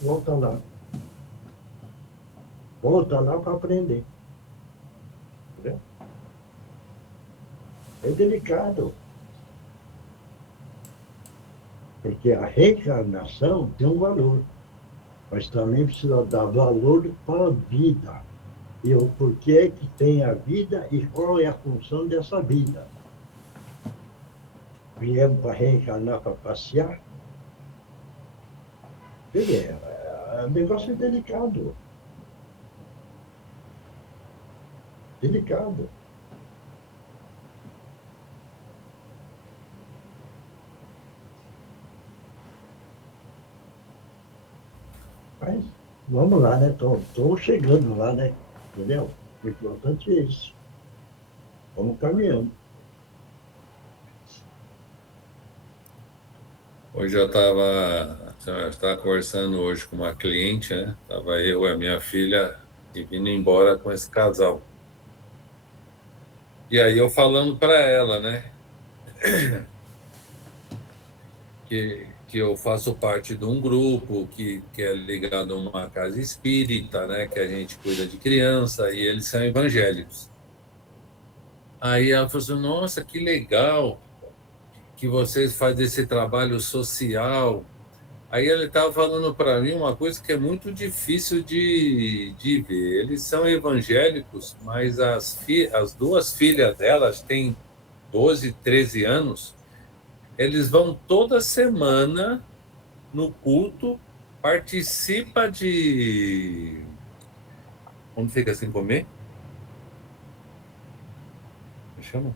Volta lá. Volta lá para aprender. Entendeu? É delicado, porque a reencarnação tem um valor, mas também precisa dar valor para a vida. E o porquê que tem a vida e qual é a função dessa vida. Viemos para reencarnar para passear? Quer dizer, o negócio é delicado. Delicado. Mas vamos lá, né? Estou chegando lá, né? Entendeu? O importante é isso. Vamos caminhando. Hoje eu estava conversando hoje com uma cliente, né? Estava eu e a minha filha e vindo embora com esse casal. E aí eu falando para ela, né? Que eu faço parte de um grupo que é ligado a uma casa espírita, né? Que a gente cuida de criança e eles são evangélicos. Aí ela falou assim: Nossa, que legal que vocês fazem esse trabalho social. Aí ele estava falando para mim uma coisa que é muito difícil de ver. Eles são evangélicos, mas as duas filhas delas têm 12, 13 anos. Eles vão toda semana no culto, participa de. Como fica sem comer? Me chama?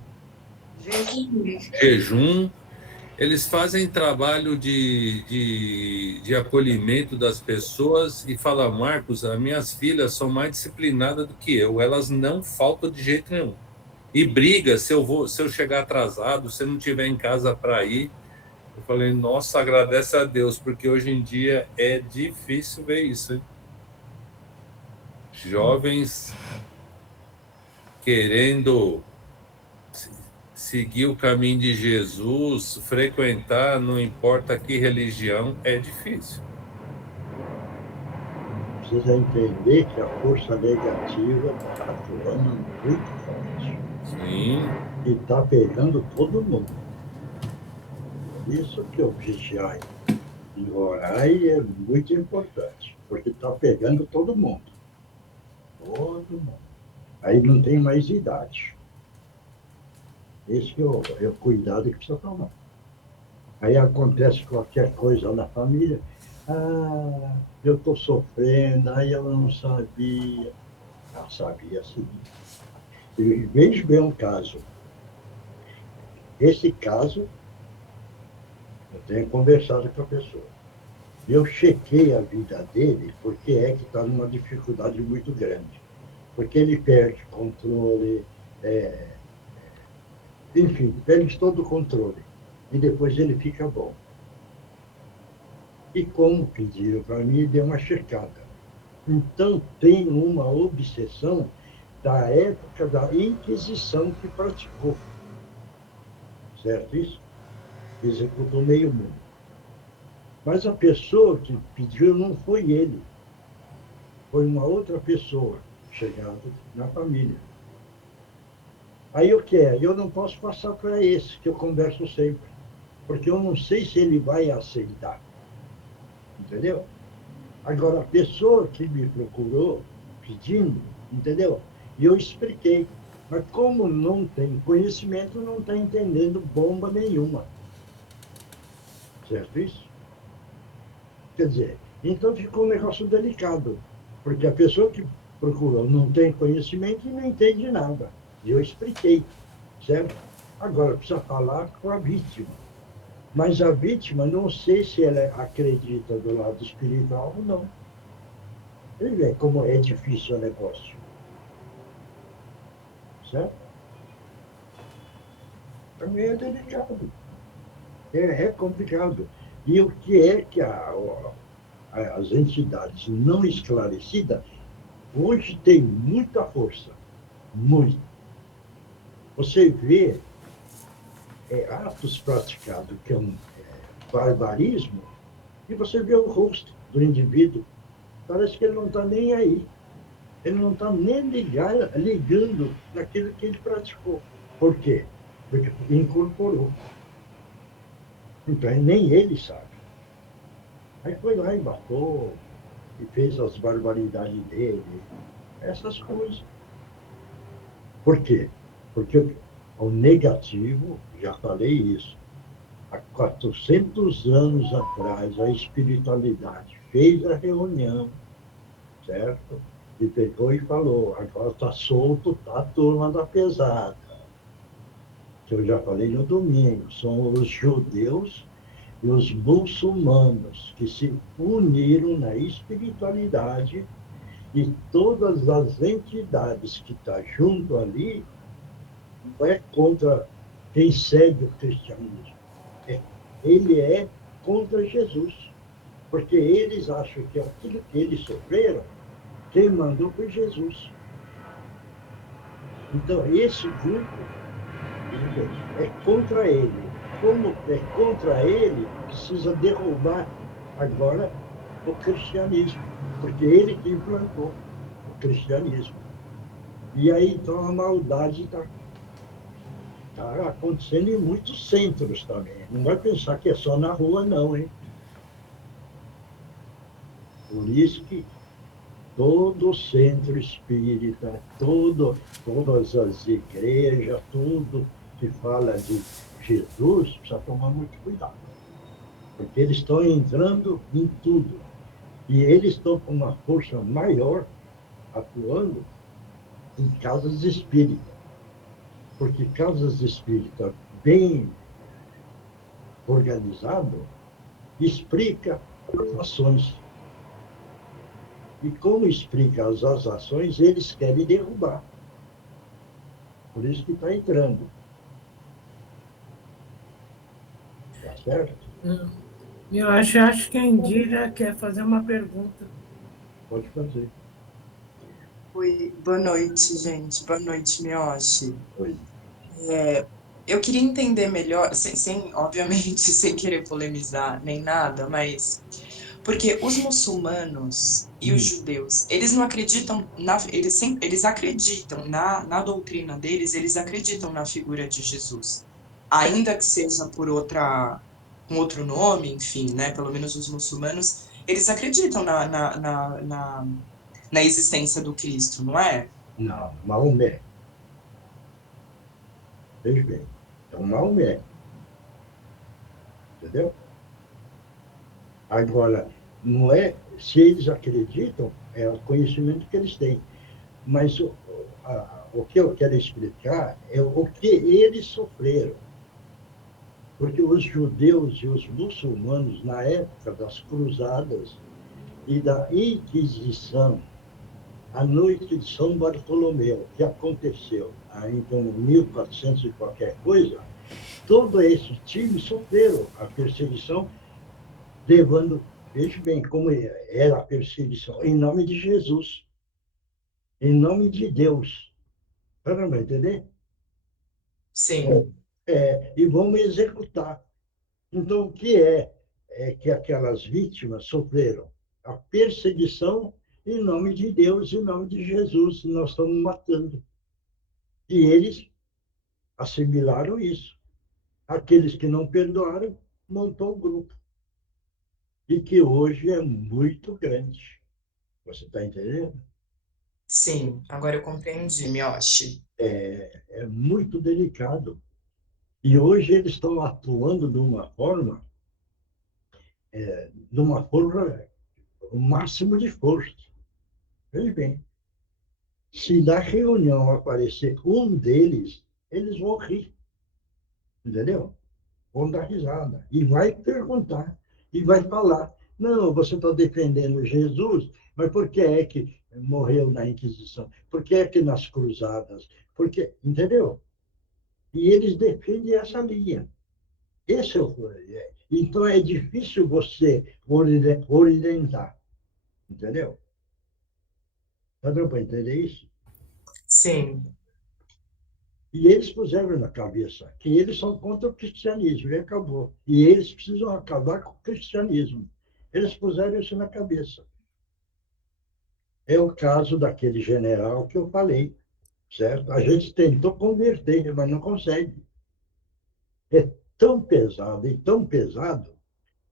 Jejum. Eles fazem trabalho de acolhimento das pessoas e falam, Marcos, as minhas filhas são mais disciplinadas do que eu, elas não faltam de jeito nenhum. E briga se eu chegar atrasado, se eu não estiver em casa para ir. Eu falei, nossa, agradece a Deus, porque hoje em dia é difícil ver isso, hein? Jovens querendo seguir o caminho de Jesus, frequentar, não importa que religião, é difícil. Precisa entender que a força negativa está atuando muito forte Sim, e está pegando todo mundo. Isso que o vigiar e orar é muito importante, porque está pegando todo mundo. Todo mundo. Aí não tem mais idade. Esse é o cuidado que precisa tomar. Aí acontece qualquer coisa na família. Ah, eu estou sofrendo, aí ela não sabia. Ela sabia sim. E veja bem um caso. Esse caso, eu tenho conversado com a pessoa. Eu chequei a vida dele, porque é que está numa dificuldade muito grande. Porque ele perde controle, é, enfim, perde todo o controle. E depois ele fica bom. E como pediram para mim, deu uma checada. Então, tem uma obsessão da época da Inquisição que praticou, certo isso? Executou meio mundo. Mas a pessoa que pediu não foi ele, foi uma outra pessoa chegada na família. Aí o que é? Eu não posso passar para esse, que eu converso sempre, porque eu não sei se ele vai aceitar, entendeu? Agora, a pessoa que me procurou pedindo, entendeu? E eu expliquei. Mas como não tem conhecimento, não está entendendo bomba nenhuma. Certo isso? Quer dizer, então ficou um negócio delicado, porque a pessoa que procurou não tem conhecimento e não entende nada. E eu expliquei, certo? Agora precisa falar com a vítima. Mas a vítima, não sei se ela acredita do lado espiritual ou não. Ele vê como é difícil o negócio, certo? Também é delicado, é complicado. E o que é que as entidades não esclarecidas hoje têm muita força, muito. Você vê atos praticados que é um barbarismo, E você vê o rosto do indivíduo, parece que ele não está nem aí. Ele não está nem ligando naquilo que ele praticou. Por quê? Porque incorporou. Então, nem ele sabe. Aí foi lá e matou, e fez as barbaridades dele, essas coisas. Por quê? Porque o negativo, já falei isso, há 400 anos atrás, a espiritualidade fez a reunião, certo? E pegou e falou, agora está solto, tá a turma da pesada. Que eu já falei no domingo, são os judeus e os muçulmanos que se uniram na espiritualidade e todas as entidades que estão junto ali não é contra quem segue o cristianismo. É, ele é contra Jesus, porque eles acham que aquilo que eles sofreram, quem mandou foi Jesus. Então, esse grupo é contra ele. Como é contra ele, precisa derrubar agora o cristianismo, porque ele que implantou o cristianismo. E aí, então, a maldade está acontecendo em muitos centros também. Não vai pensar que é só na rua, não, hein? Por isso que todo centro espírita, todas as igrejas, tudo que fala de Jesus, precisa tomar muito cuidado, porque eles estão entrando em tudo. E eles estão com uma força maior atuando em casas espíritas, porque casas espíritas bem organizado explica as ações. E como explica as ações, eles querem derrubar. Por isso que está entrando. Tá certo? Eu acho que a Indira quer fazer uma pergunta. Pode fazer. Oi, boa noite, gente. Boa noite, Miyoshi. Oi. Eu queria entender melhor, obviamente, sem querer polemizar nem nada, mas porque os muçulmanos e os judeus, eles não acreditam eles acreditam na doutrina deles, eles acreditam na figura de Jesus, ainda que seja por com outro nome, enfim, né? Pelo menos os muçulmanos, eles acreditam na existência do Cristo, não é? Não, Maomé. Veja bem. Então, Maomé. Entendeu? Agora, não é. Se eles acreditam, é o conhecimento que eles têm. Mas o que eu quero explicar é o que eles sofreram. Porque os judeus e os muçulmanos, na época das cruzadas e da Inquisição, a noite de São Bartolomeu, que aconteceu então, em 1400 e qualquer coisa, todo esse time sofreram a perseguição, levando, veja bem como era a perseguição, em nome de Jesus, em nome de Deus. Para não entender? Sim, E vamos executar. Então, o que é que aquelas vítimas sofreram? A perseguição em nome de Deus, em nome de Jesus, nós estamos matando. E eles assimilaram isso. Aqueles que não perdoaram, montou o grupo. E que hoje é muito grande. Você está entendendo? sim, agora eu compreendi, Miyoshi. É muito delicado. E hoje eles estão atuando de uma forma, o máximo de força. Veja bem, se na reunião aparecer um deles, eles vão rir, entendeu? Vão dar risada. E vai perguntar, e vai falar. Não, você está defendendo Jesus, mas por que é que morreu na Inquisição? Por que é que nas cruzadas? Porque, entendeu? E eles defendem essa linha. Esse é o problema. Então é difícil você orientar, entendeu? Está dando para entender isso? Sim, E eles puseram na cabeça que eles são contra o cristianismo, e acabou. E eles precisam acabar com o cristianismo. Eles puseram isso na cabeça. É o caso daquele general que eu falei, certo? A gente tentou converter, mas não consegue. É tão pesado,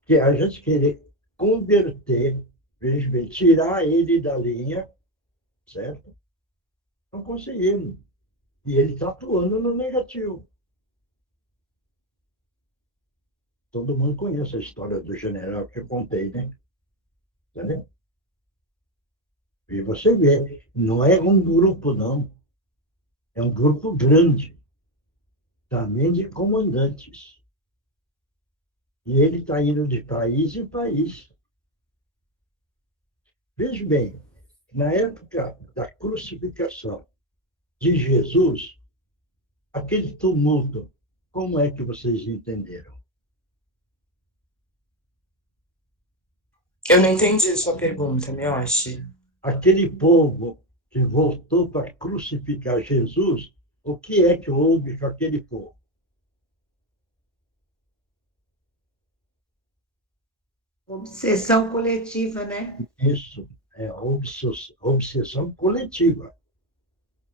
que a gente querer converter, veja bem, tirar ele da linha, certo? Não conseguimos. E ele está atuando no negativo. Todo mundo conhece a história do general que eu contei, né? Entendeu? E você vê, não é um grupo, não. É um grupo grande, também de comandantes. E ele está indo de país em país. Veja bem, na época da crucificação de Jesus, aquele tumulto, como é que vocês entenderam? Eu não entendi sua pergunta, Miyoshi. Aquele povo que voltou para crucificar Jesus, o que é que houve com aquele povo? Obsessão coletiva, né? Isso é a obsessão coletiva.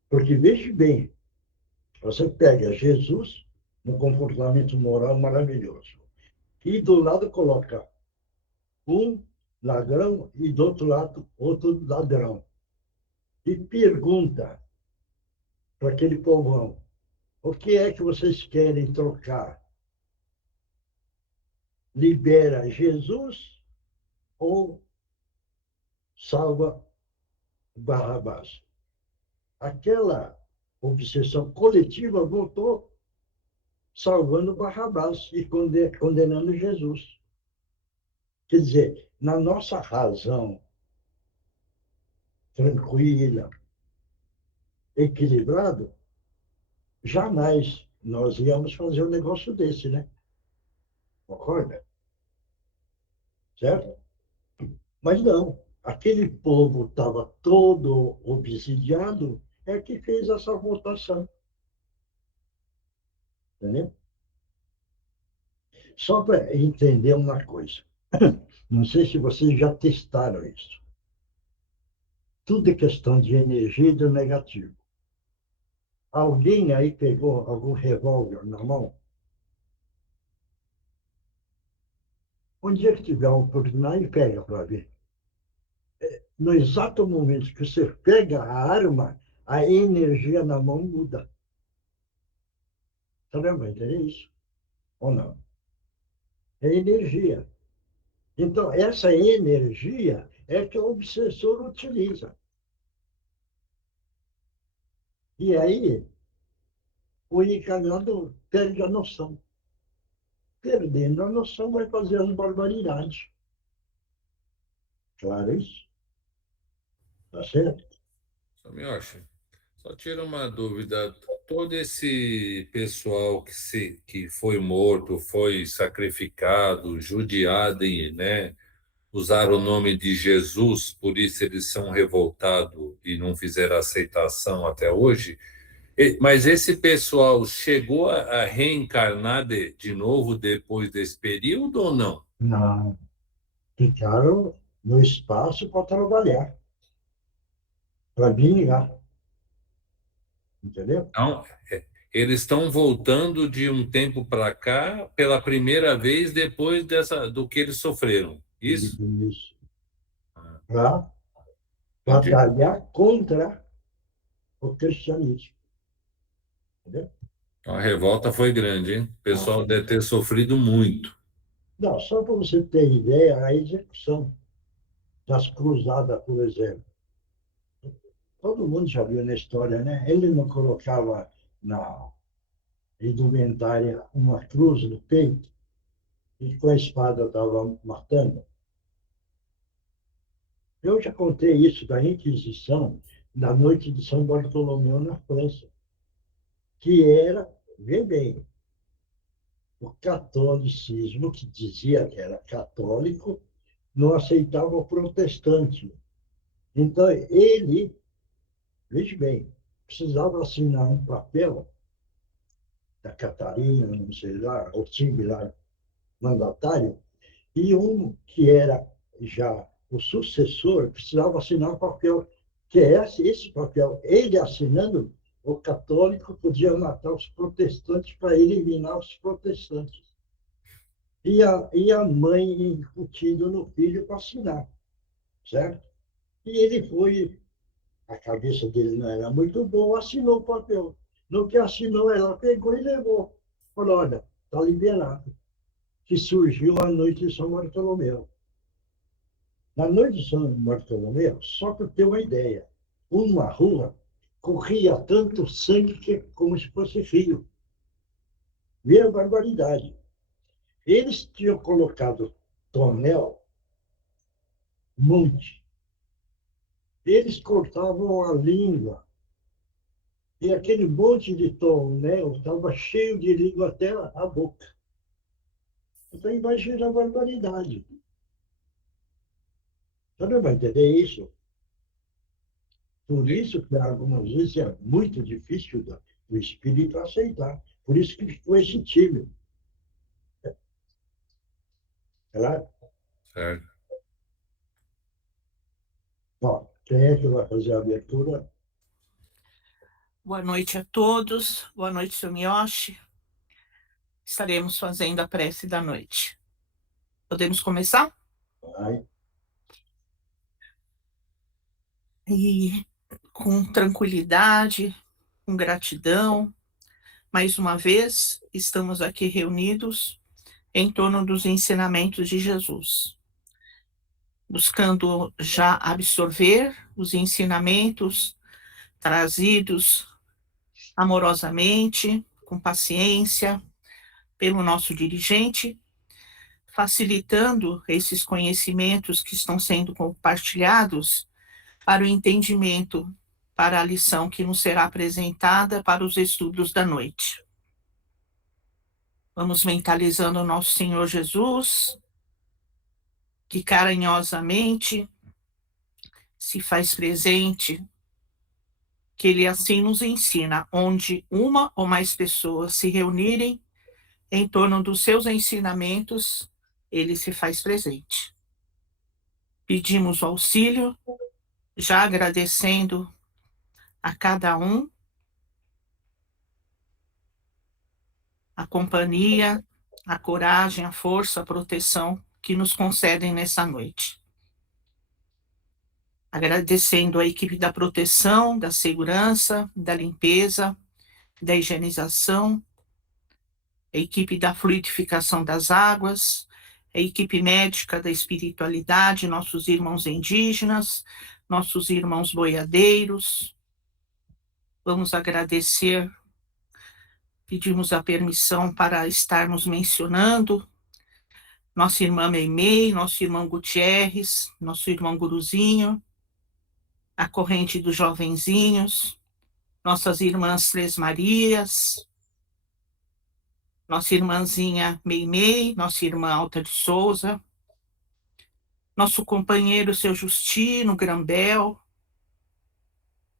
Porque, veja bem, você pega Jesus, um comportamento moral maravilhoso, e do lado coloca um ladrão e do outro lado outro ladrão. E pergunta para aquele povão: o que é que vocês querem trocar? Libera Jesus ou salva Barrabás? Aquela obsessão coletiva voltou salvando Barrabás e condenando Jesus. Quer dizer, na nossa razão tranquila, equilibrado, jamais nós íamos fazer um negócio desse, né? Concorda? Certo? Mas não. Aquele povo estava todo obsidiado, é que fez essa votação. Entendeu? Só para entender uma coisa. Não sei se vocês já testaram isso. Tudo é questão de energia e do negativo. Alguém aí pegou algum revólver na mão? Um dia que tiver uma oportunidade, pega para ver. No exato momento que você pega a arma, a energia na mão muda. Você vai entender isso? Ou não? É energia. Então, essa energia é que o obsessor utiliza. E aí, o encarnado perde a noção. Perdendo a noção, vai fazer as barbaridades. Claro isso? Tá certo? Miyoshi, só tira uma dúvida. Todo esse pessoal que foi morto, foi sacrificado, judiado, né? Usaram o nome de Jesus, por isso eles são revoltados e não fizeram aceitação até hoje. Mas esse pessoal chegou a reencarnar de novo depois desse período ou não? Não. Ficaram no espaço para trabalhar, para vingar. Entendeu? Não, eles estão voltando de um tempo para cá pela primeira vez depois do que eles sofreram. Isso? Isso. Para Entendi. batalhar contra o cristianismo. Entendeu? Então, a revolta foi grande, hein? O pessoal deve ter sofrido muito. Não, só para você ter ideia, a execução das cruzadas, por exemplo. Todo mundo já viu na história, né? Ele não colocava na indumentária uma cruz no peito e com a espada estava matando. Eu já contei isso da Inquisição na noite de São Bartolomeu, na França, que era, vê bem, o catolicismo, que dizia que era católico, não aceitava o protestante. Então, ele, veja bem, precisava assinar um papel da Catarina, não sei lá, o time lá, mandatário, e um que era já o sucessor precisava assinar um papel, que é esse papel. Ele assinando, o católico podia matar os protestantes para eliminar os protestantes. E a mãe incutindo no filho para assinar, certo? E ele foi, a cabeça dele não era muito boa, assinou o papel. No que assinou, ela pegou e levou. Falou, olha, está liberado. Que surgiu a noite de São Bartolomeu. Na noite de São Bartolomeu, só para ter uma ideia, uma rua corria tanto sangue que, como se fosse rio. Via barbaridade. Eles tinham colocado tonel, monte. Eles cortavam a língua. E aquele monte de tonel estava cheio de língua até a boca. Então, imagina a barbaridade. Você não vai entender isso? Por isso que algumas vezes é muito difícil do espírito aceitar. Por isso que ficou esse time. Claro? Certo. Bom, quem é que vai fazer a abertura? Boa noite a todos. Boa noite, seu Miyoshi. Estaremos fazendo a prece da noite. Podemos começar? Vai. E com tranquilidade, com gratidão, mais uma vez, estamos aqui reunidos em torno dos ensinamentos de Jesus, buscando já absorver os ensinamentos trazidos amorosamente, com paciência, pelo nosso dirigente, facilitando esses conhecimentos que estão sendo compartilhados para o entendimento, para a lição que nos será apresentada para os estudos da noite. Vamos mentalizando o nosso Senhor Jesus, que carinhosamente se faz presente, que Ele assim nos ensina, onde uma ou mais pessoas se reunirem em torno dos seus ensinamentos, Ele se faz presente. Pedimos o auxílio, já agradecendo a cada um a companhia, a coragem, a força, a proteção que nos concedem nessa noite. Agradecendo a equipe da proteção, da segurança, da limpeza, da higienização, a equipe da fluidificação das águas, a equipe médica da espiritualidade, nossos irmãos indígenas, nossos irmãos boiadeiros. Vamos agradecer, pedimos a permissão para estarmos mencionando nossa irmã Meimei, nosso irmão Gutierrez, nosso irmão Guruzinho, a corrente dos jovenzinhos, nossas irmãs Três Marias, nossa irmãzinha Meimei, nossa irmã Alta de Souza, nosso companheiro Seu Justino Grambel,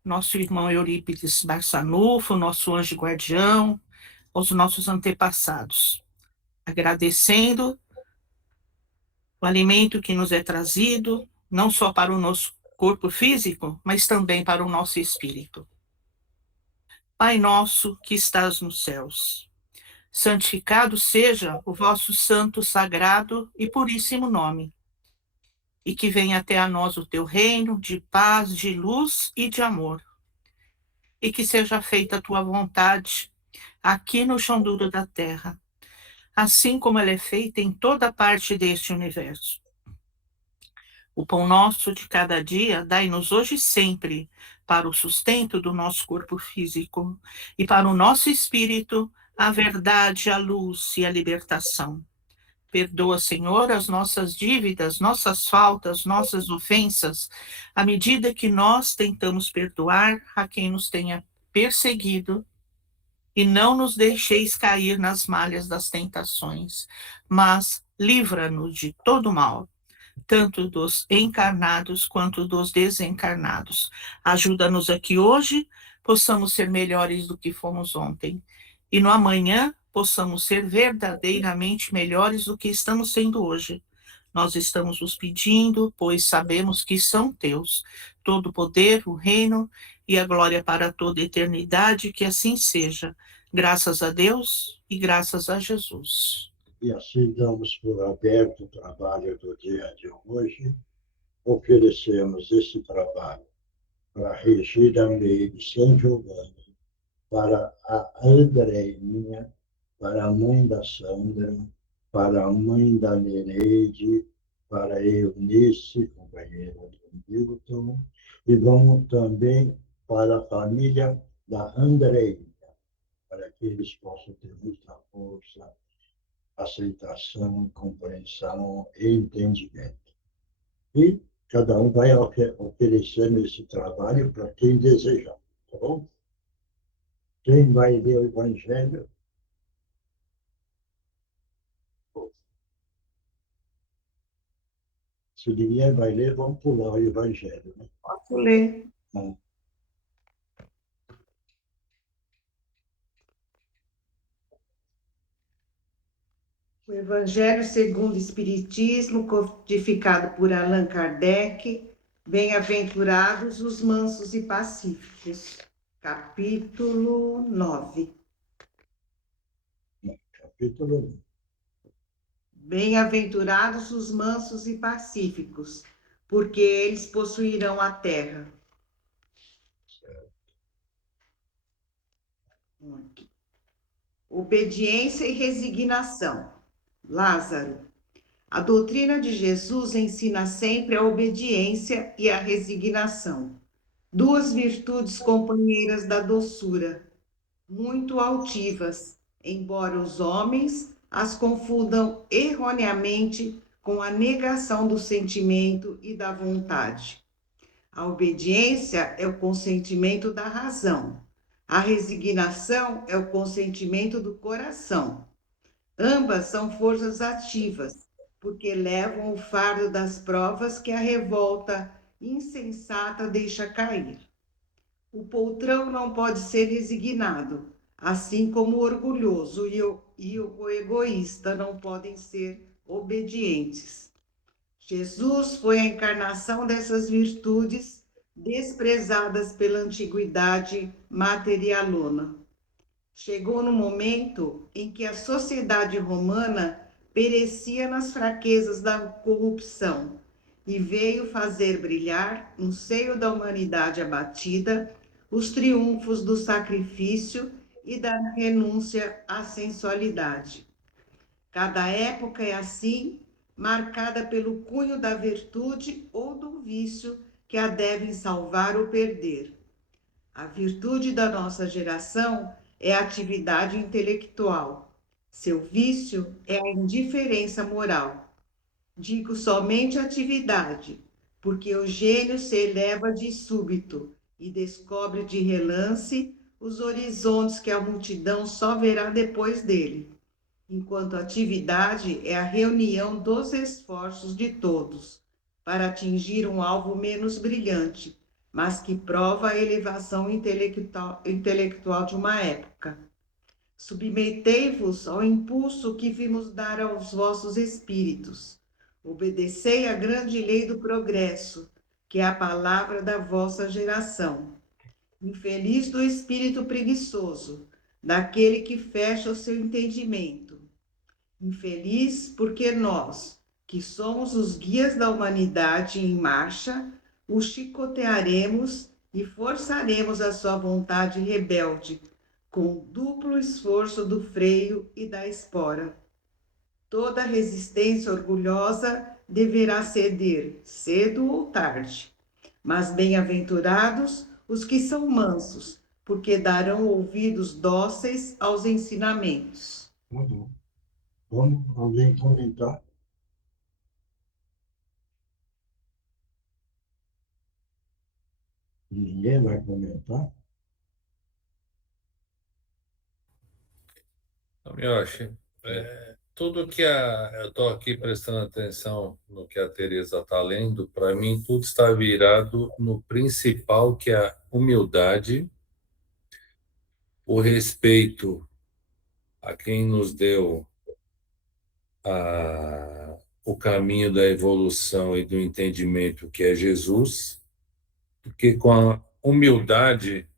nosso irmão Eurípides Barçanufo, nosso anjo guardião, aos nossos antepassados, agradecendo o alimento que nos é trazido, não só para o nosso corpo físico, mas também para o nosso espírito. Pai nosso que estás nos céus, santificado seja o vosso santo, sagrado e puríssimo nome, e que venha até a nós o teu reino de paz, de luz e de amor, e que seja feita a tua vontade, aqui no chão duro da terra, assim como ela é feita em toda parte deste universo. O pão nosso de cada dia, dai-nos hoje e sempre, para o sustento do nosso corpo físico, e para o nosso espírito, a verdade, a luz e a libertação. Perdoa, Senhor, as nossas dívidas, nossas faltas, nossas ofensas, à medida que nós tentamos perdoar a quem nos tenha perseguido, e não nos deixeis cair nas malhas das tentações, mas livra-nos de todo mal, tanto dos encarnados quanto dos desencarnados. Ajuda-nos aqui hoje, possamos ser melhores do que fomos ontem, e no amanhã possamos ser verdadeiramente melhores do que estamos sendo hoje. Nós estamos os pedindo, pois sabemos que são teus todo o poder, o reino e a glória para toda a eternidade, que assim seja. Graças a Deus e graças a Jesus. E assim damos por aberto o trabalho do dia de hoje. Oferecemos esse trabalho para a Regina Meire, São Giovanni, para a Andreinha, para a mãe da Sandra, para a mãe da Nereide, para a Eunice, companheira do Milton, e vamos também para a família da Andreia, para que eles possam ter muita força, aceitação, compreensão e entendimento. E cada um vai oferecendo esse trabalho para quem desejar. Tá bom? Quem vai ler o Evangelho? Se ninguém vai ler, vamos pular o Evangelho. Né? Posso ler. O Evangelho segundo o Espiritismo, codificado por Allan Kardec, Bem-aventurados os mansos e pacíficos. Capítulo 9. Capítulo 1. Bem-aventurados os mansos e pacíficos, porque eles possuirão a terra. Obediência e resignação. Lázaro. A doutrina de Jesus ensina sempre a obediência e a resignação, duas virtudes companheiras da doçura, muito altivas, embora os homens as confundam erroneamente com a negação do sentimento e da vontade. A obediência é o consentimento da razão, a resignação é o consentimento do coração. Ambas são forças ativas, porque levam o fardo das provas que a revolta insensata deixa cair. O poltrão não pode ser resignado, assim como o orgulhoso e o egoísta não podem ser obedientes. Jesus foi a encarnação dessas virtudes desprezadas pela antiguidade materialona. Chegou no momento em que a sociedade romana perecia nas fraquezas da corrupção e veio fazer brilhar, no seio da humanidade abatida, os triunfos do sacrifício e da renúncia à sensualidade. Cada época é assim, marcada pelo cunho da virtude ou do vício que a devem salvar ou perder. A virtude da nossa geração é a atividade intelectual. Seu vício é a indiferença moral. Digo somente atividade, porque o gênio se eleva de súbito e descobre de relance os horizontes que a multidão só verá depois dele, enquanto a atividade é a reunião dos esforços de todos para atingir um alvo menos brilhante, mas que prova a elevação intelectual de uma época. Submetei-vos ao impulso que vimos dar aos vossos espíritos. Obedecei à grande lei do progresso, que é a palavra da vossa geração. Infeliz do espírito preguiçoso, daquele que fecha o seu entendimento. Infeliz porque nós, que somos os guias da humanidade em marcha, o chicotearemos e forçaremos a sua vontade rebelde, com o duplo esforço do freio e da espora. Toda resistência orgulhosa deverá ceder, cedo ou tarde. Mas bem-aventurados os que são mansos, porque darão ouvidos dóceis aos ensinamentos. Uhum. Vamos alguém comentar? Ninguém vai comentar? Então, eu acho, tudo que eu estou aqui prestando atenção no que a Teresa está lendo, para mim tudo está virado no principal, que é a humildade, o respeito a quem nos deu o caminho da evolução e do entendimento, que é Jesus, porque com a humildade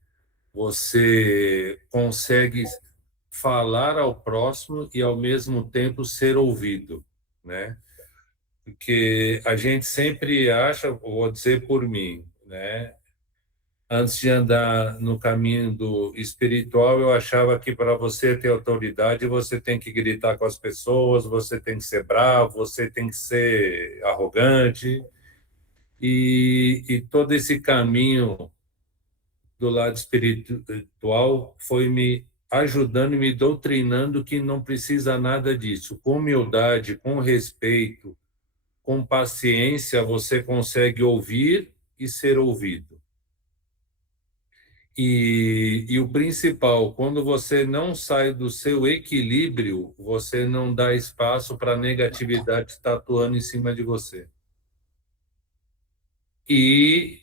você consegue falar ao próximo e, ao mesmo tempo, ser ouvido, né? Porque a gente sempre acha, vou dizer por mim, né? Antes de andar no caminho do espiritual, eu achava que para você ter autoridade, você tem que gritar com as pessoas, você tem que ser bravo, você tem que ser arrogante. E todo esse caminho do lado espiritual foi me ajudando e me doutrinando que não precisa nada disso. Com humildade, com respeito, com paciência, você consegue ouvir e ser ouvido. E o principal, quando você não sai do seu equilíbrio, você não dá espaço para a negatividade estar atuando em cima de você. E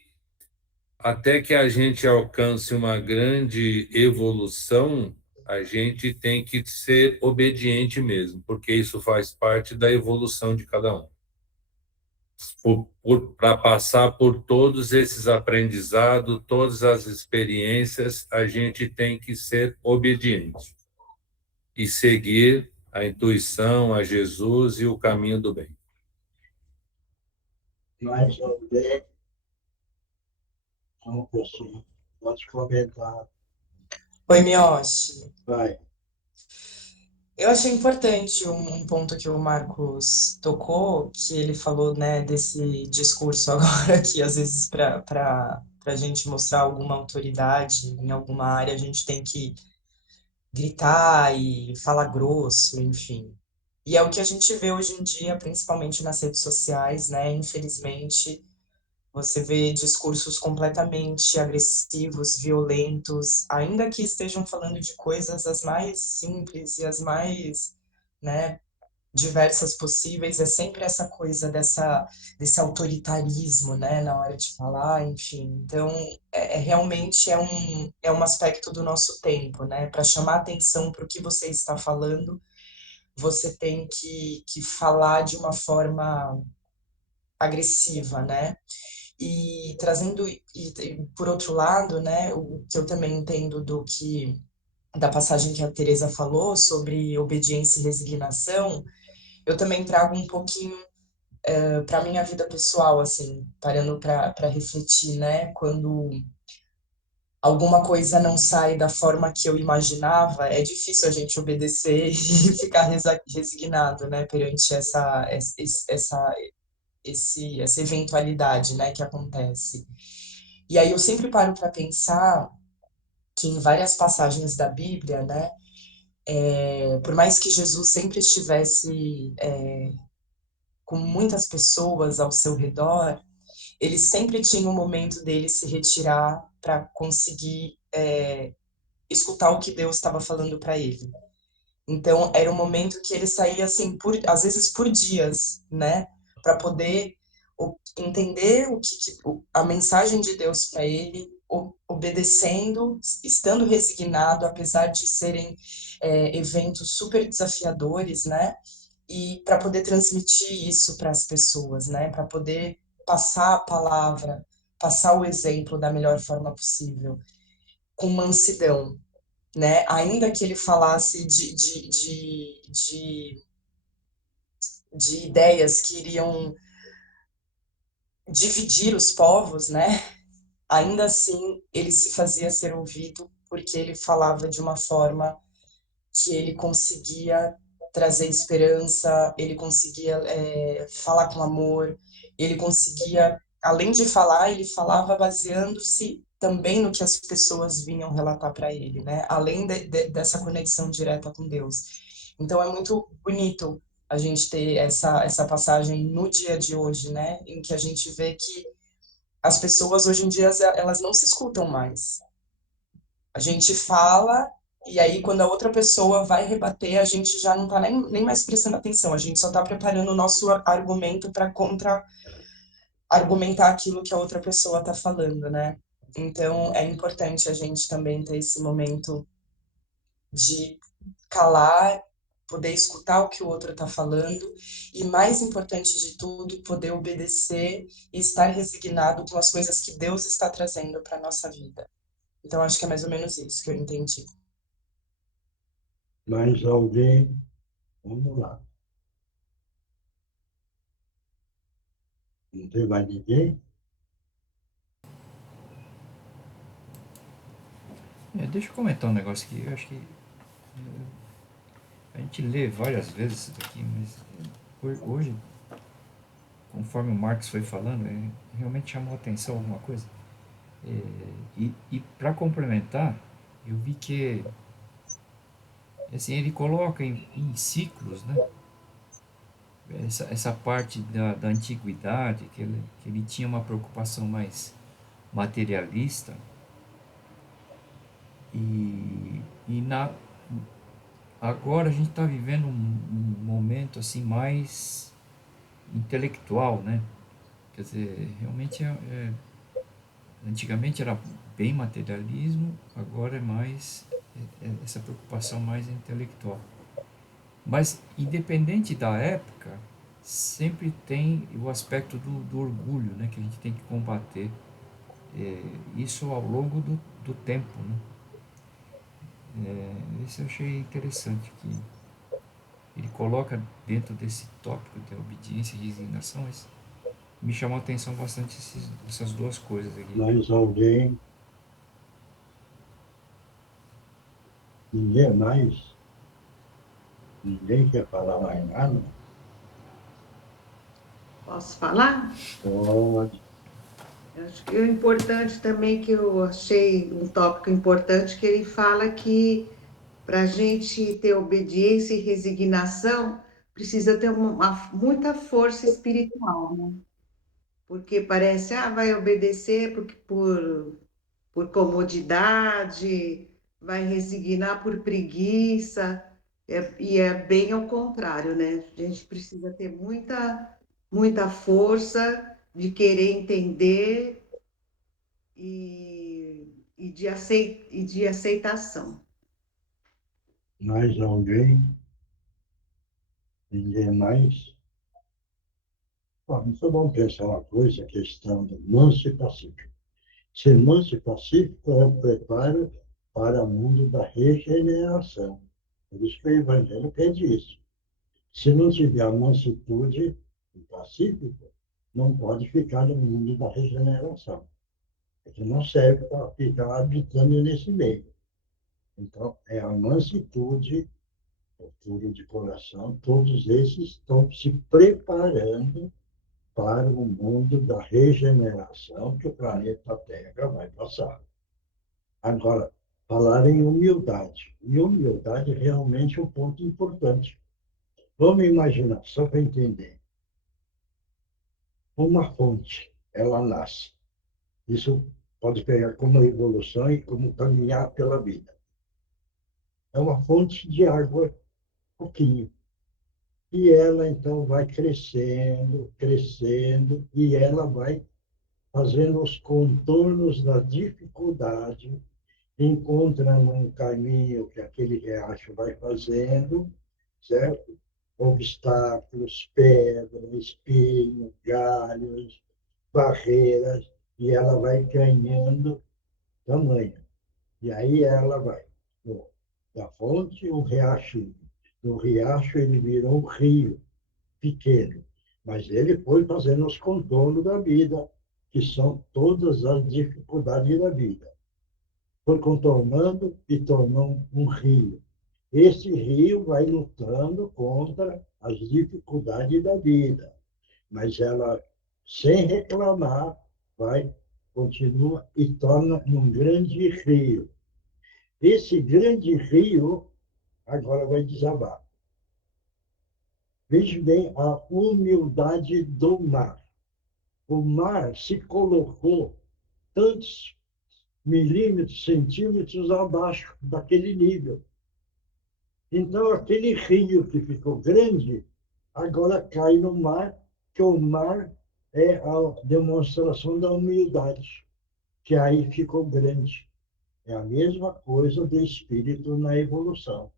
até que a gente alcance uma grande evolução, a gente tem que ser obediente mesmo, porque isso faz parte da evolução de cada um. Para passar por todos esses aprendizados, todas as experiências, a gente tem que ser obediente e seguir a intuição, a Jesus e o caminho do bem. Mas eu dei uma pessoa. Pode comentar. Oi, Miyoshi. Vai. Eu achei importante um ponto que o Marcos tocou, que ele falou, né, desse discurso agora, que às vezes para a gente mostrar alguma autoridade em alguma área, a gente tem que gritar e falar grosso, enfim. E é o que a gente vê hoje em dia, principalmente nas redes sociais, né? Infelizmente, você vê discursos completamente agressivos, violentos, ainda que estejam falando de coisas as mais simples e as mais, né, diversas possíveis, é sempre essa coisa desse autoritarismo, né, na hora de falar, enfim. Então, realmente é um aspecto do nosso tempo, né, para chamar atenção para o que você está falando, você tem que falar de uma forma agressiva, né? E trazendo, por outro lado, né, o que eu também entendo da passagem que a Teresa falou sobre obediência e resignação, eu também trago um pouquinho para minha vida pessoal, assim, parando para refletir, né? Quando alguma coisa não sai da forma que eu imaginava, é difícil a gente obedecer e ficar resignado, né? Perante essa eventualidade, né? Que acontece. E aí eu sempre paro para pensar que em várias passagens da Bíblia, né? Por mais que Jesus sempre estivesse com muitas pessoas ao seu redor, ele sempre tinha um momento dele se retirar para conseguir escutar o que Deus estava falando para ele. Então, era um momento que ele saía, assim, às vezes por dias, né? Para poder entender a mensagem de Deus para ele, obedecendo, estando resignado, apesar de serem eventos super desafiadores, né? E para poder transmitir isso para as pessoas, né? Para poder passar a palavra, passar o exemplo da melhor forma possível, com mansidão, né? Ainda que ele falasse de ideias que iriam dividir os povos, né? Ainda assim, ele se fazia ser ouvido porque ele falava de uma forma que ele conseguia trazer esperança, ele conseguia falar com amor, ele conseguia, além de falar, ele falava baseando-se também no que as pessoas vinham relatar para ele, né? Além dessa conexão direta com Deus. Então é muito bonito a gente ter essa passagem no dia de hoje, né? Em que a gente vê que as pessoas hoje em dia elas não se escutam mais. A gente fala e aí quando a outra pessoa vai rebater, a gente já não está nem mais prestando atenção, a gente só está preparando o nosso argumento para contra-argumentar aquilo que a outra pessoa está falando, né? Então é importante a gente também ter esse momento de calar poder escutar o que o outro está falando e, mais importante de tudo, poder obedecer e estar resignado com as coisas que Deus está trazendo para a nossa vida. Então, acho que é mais ou menos isso que eu entendi. Mais alguém? Vamos lá. Não tem mais ninguém? Deixa eu comentar um negócio aqui. Eu acho que a gente lê várias vezes isso daqui, mas hoje, conforme o Marx foi falando, realmente chamou a atenção alguma coisa. E para complementar, eu vi que assim, ele coloca em ciclos, né? Essa parte da antiguidade, que ele tinha uma preocupação mais materialista, e agora a gente está vivendo um momento assim mais intelectual, né? Quer dizer, realmente antigamente era bem materialismo, agora é mais essa preocupação mais intelectual. Mas independente da época, sempre tem o aspecto do orgulho, né? Que a gente tem que combater. Isso ao longo do tempo, né? Isso eu achei interessante, que ele coloca dentro desse tópico de obediência e resignação, mas me chamou a atenção bastante essas duas coisas aqui. Mais alguém? Ninguém mais? Ninguém quer falar mais nada? Posso falar? Pode. Acho que o importante também, que eu achei um tópico importante, que ele fala que para a gente ter obediência e resignação, precisa ter muita força espiritual, né? Porque parece, vai obedecer por comodidade, vai resignar por preguiça, e é bem ao contrário, né? A gente precisa ter muita força de querer entender e de aceitação. Mais alguém? Ninguém mais? Bom, então vamos pensar uma coisa, a questão do manso e pacífico. Ser manso e pacífico é o preparo para o mundo da regeneração. Por isso que o Evangelho pede isso. Se não tiver a mansitude e pacífico, não pode ficar no mundo da regeneração. Porque não serve para ficar habitando nesse meio. Então, é a mansitude, o puro de coração, todos esses estão se preparando para o mundo da regeneração que o planeta Terra vai passar. Agora, falar em humildade. E humildade é realmente um ponto importante. Vamos imaginar, só para entender. Uma fonte, ela nasce. Isso pode pegar como evolução e como caminhar pela vida. É uma fonte de água, pouquinho. E ela, então, vai crescendo, crescendo, e ela vai fazendo os contornos da dificuldade, encontrando um caminho que aquele riacho vai fazendo, certo? Obstáculos, pedras, espinhos, galhos, barreiras, e ela vai ganhando tamanho. E aí ela vai da fonte, um riacho. Do riacho ele virou um rio pequeno, mas ele foi fazendo os contornos da vida, que são todas as dificuldades da vida. Foi contornando e tornou um rio. Esse rio vai lutando contra as dificuldades da vida, mas ela, sem reclamar, vai, continua e torna um grande rio. Esse grande rio agora vai desabar. Veja bem a humildade do mar. O mar se colocou tantos milímetros, centímetros abaixo daquele nível. Então, aquele rio que ficou grande, agora cai no mar, que o mar é a demonstração da humildade, que aí ficou grande. É a mesma coisa do espírito na evolução.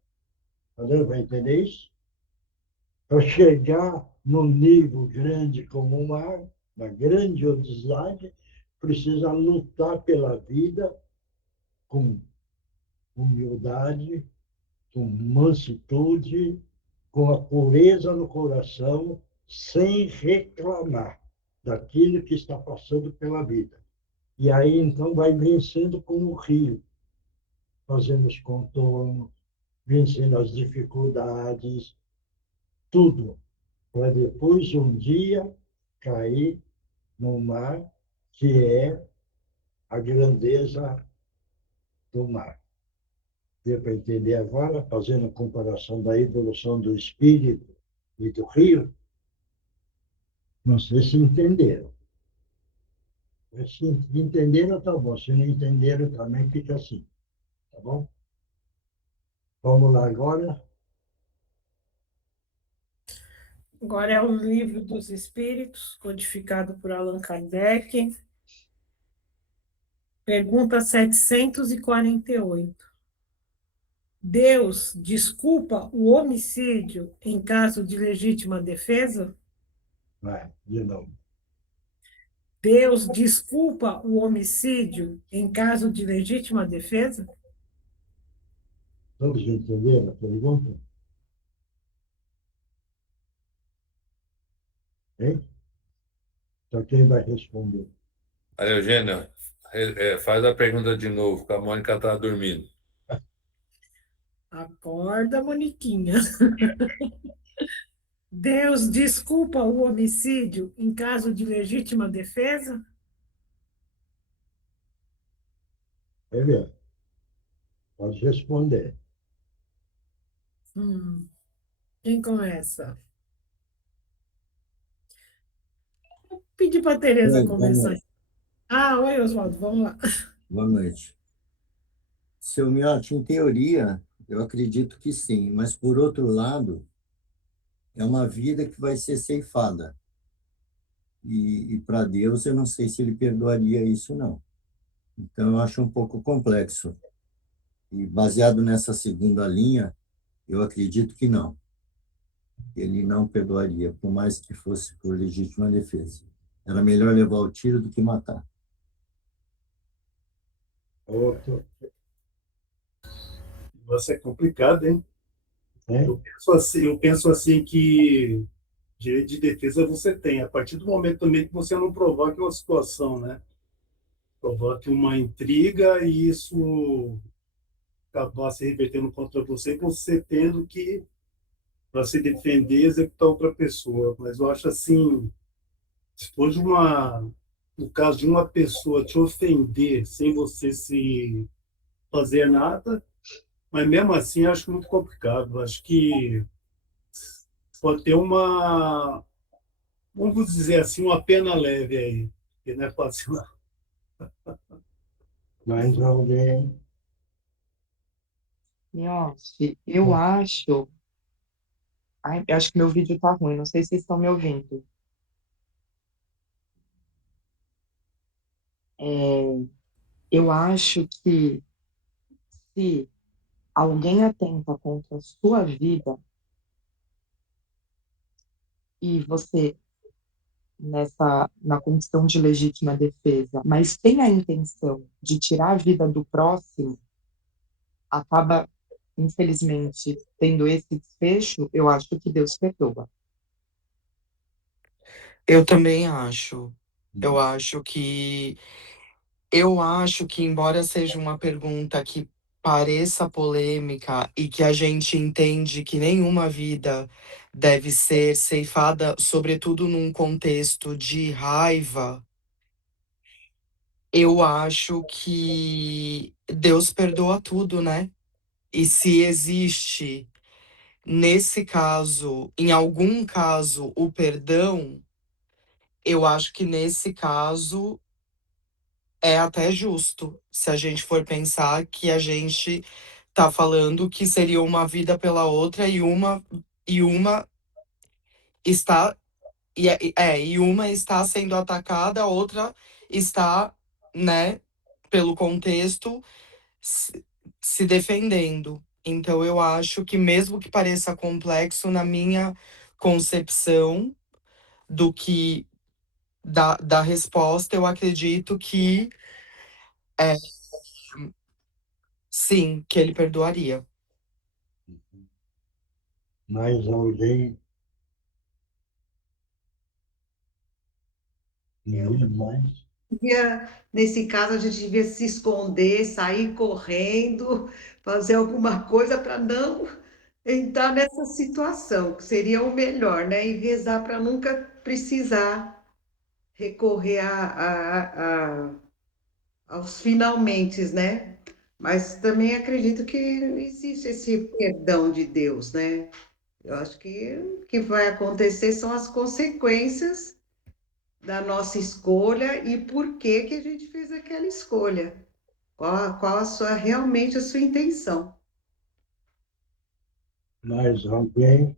Dando para entender isso? Para chegar num nível grande como o mar, uma grandiosidade, precisa lutar pela vida com humildade, com mansitude, com a pureza no coração, sem reclamar daquilo que está passando pela vida. E aí, então, vai vencendo como o rio, fazendo os contornos, vencendo as dificuldades, tudo, para depois, um dia, cair no mar, que é a grandeza do mar. Deu para entender agora, fazendo a comparação da evolução do espírito e do rio? Não sei se entenderam. Mas se entenderam, tá bom. Se não entenderam, também fica assim. Tá bom? Vamos lá agora. Agora é o Livro dos Espíritos, codificado por Allan Kardec. Pergunta 748. Deus desculpa o homicídio em caso de legítima defesa? Vai, de novo. Deus desculpa o homicídio em caso de legítima defesa? Todos entenderam a pergunta? Hein? Então, quem vai responder? Aí, Eugênio, faz a pergunta de novo, que a Mônica está dormindo. Acorda, Moniquinha. Deus desculpa o homicídio em caso de legítima defesa? É mesmo. Pode responder. Quem começa? Vou pedir para a Tereza Oi, boa começar. noite. Oi, Oswaldo, vamos lá. Boa noite. Seu Miotti, em teoria, eu acredito que sim, mas por outro lado, é uma vida que vai ser ceifada. E para Deus, eu não sei se ele perdoaria isso, não. Então, eu acho um pouco complexo. E baseado nessa segunda linha, eu acredito que não. Ele não perdoaria, por mais que fosse por legítima defesa. Era melhor levar o tiro do que matar. Outro. Nossa, é complicado, hein? Hein? Eu penso assim que direito de defesa você tem, a partir do momento também que você não provoque uma situação, né? Provoque uma intriga e isso acabar se revertendo contra você, você tendo que, para se defender, executar outra pessoa. Mas eu acho assim, se for no caso de uma pessoa te ofender sem você se fazer nada, mas mesmo assim acho muito complicado. Acho que pode ter vamos dizer assim, uma pena leve aí, que não é fácil não. Mais alguém? Miotti, eu acho. Ai, eu acho que meu vídeo tá ruim, não sei se vocês estão me ouvindo. Eu acho que se alguém atenta contra a sua vida e você na condição de legítima defesa, mas tem a intenção de tirar a vida do próximo, acaba, infelizmente, tendo esse desfecho, eu acho que Deus perdoa. Eu também acho. Eu acho que, embora seja uma pergunta que pareça polêmica e que a gente entende que nenhuma vida deve ser ceifada, sobretudo num contexto de raiva, eu acho que Deus perdoa tudo, né? E se existe, nesse caso, em algum caso, o perdão, eu acho que nesse caso é até justo, se a gente for pensar que a gente tá falando que seria uma vida pela outra e uma está e uma está sendo atacada, a outra está, né, pelo contexto se defendendo. Então, eu acho que, mesmo que pareça complexo, na minha concepção do que da resposta, eu acredito que é, sim, que ele perdoaria. Mais alguém? Ninguém mais? Nesse caso, a gente devia se esconder, sair correndo, fazer alguma coisa para não entrar nessa situação, que seria o melhor, né? E rezar para nunca precisar recorrer aos finalmentes, né? Mas também acredito que existe esse perdão de Deus, né? Eu acho que o que vai acontecer são as consequências da nossa escolha e por que que a gente fez aquela escolha. Qual a sua, realmente a sua intenção. Mais alguém?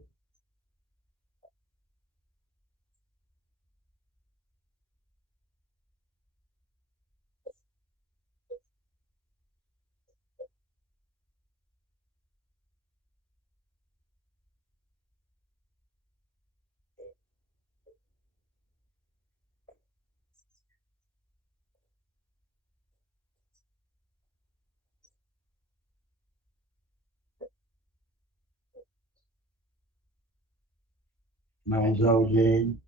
Mais alguém?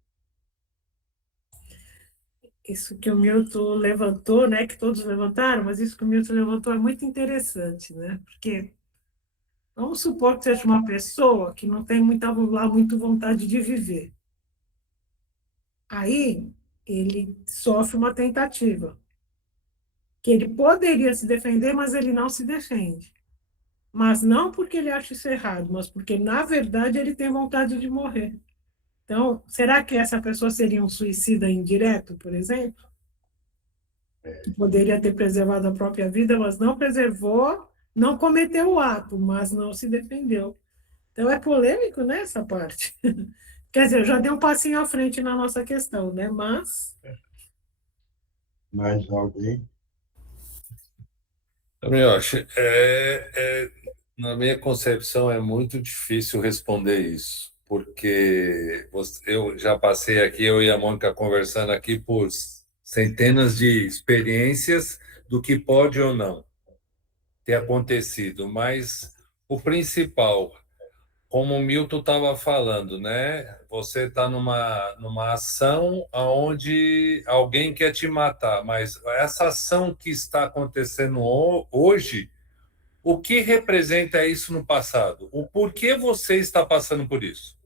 Isso que o Milton levantou, né, que todos levantaram, mas isso que o Milton levantou é muito interessante, né? Porque vamos supor que seja uma pessoa que não tem muito vontade de viver. Aí ele sofre uma tentativa, que ele poderia se defender, mas ele não se defende. Mas não porque ele acha isso errado, mas porque, na verdade, ele tem vontade de morrer. Então, será que essa pessoa seria um suicida indireto, por exemplo? Que poderia ter preservado a própria vida, mas não preservou, não cometeu o ato, mas não se defendeu. Então, é polêmico, né, essa parte. Quer dizer, eu já dei um passinho à frente na nossa questão, né? Mas Mais alguém? Também acho. Na minha concepção, é muito difícil responder isso, porque eu já passei aqui, eu e a Mônica conversando aqui por centenas de experiências do que pode ou não ter acontecido, mas o principal, como o Milton estava falando, né? Você está numa ação onde alguém quer te matar, mas essa ação que está acontecendo hoje, o que representa isso no passado? O porquê você está passando por isso?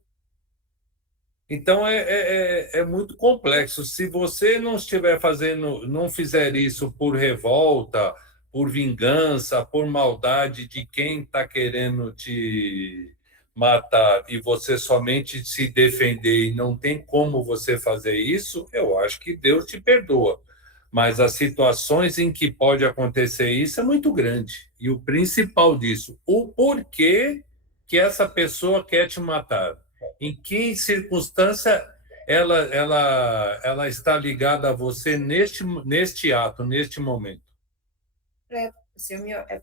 Então é muito complexo. Se você não estiver fazendo, não fizer isso por revolta, por vingança, por maldade de quem está querendo te matar e você somente se defender e não tem como você fazer isso, eu acho que Deus te perdoa. Mas as situações em que pode acontecer isso é muito grande. E o principal disso, o porquê que essa pessoa quer te matar. Em que circunstância ela está ligada a você neste ato, neste momento? É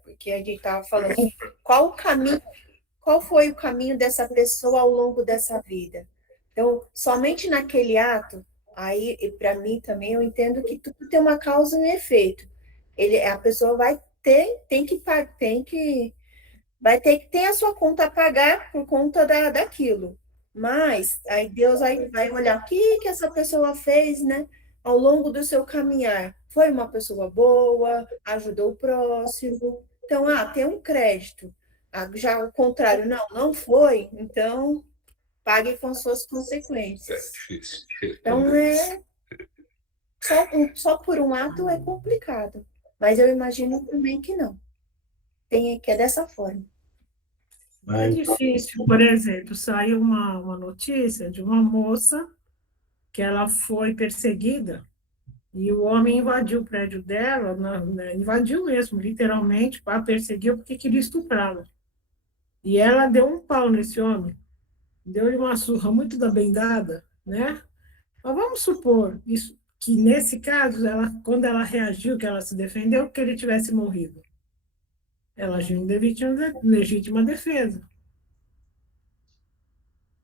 porque a gente estava falando qual o caminho, qual foi o caminho dessa pessoa ao longo dessa vida. Então, somente naquele ato, aí, para mim também, eu entendo que tudo tem uma causa e um efeito. A pessoa tem que vai ter que ter a sua conta a pagar por conta daquilo. Mas aí Deus vai olhar o que essa pessoa fez, né, ao longo do seu caminhar. Foi uma pessoa boa, ajudou o próximo. Então, tem um crédito. Já o contrário, não foi, então pague com suas consequências. Difícil. Então, só por um ato é complicado. Mas eu imagino também que não. Que é dessa forma. é difícil. Por exemplo, saiu uma notícia de uma moça que ela foi perseguida e o homem invadiu o prédio dela, invadiu mesmo, literalmente, para perseguir porque queria estuprá-la. E ela deu um pau nesse homem, deu-lhe uma surra muito da bem dada, né? Mas vamos supor isso, que nesse caso, quando ela reagiu, que ela se defendeu, que ele tivesse morrido. Ela agiu em legítima defesa.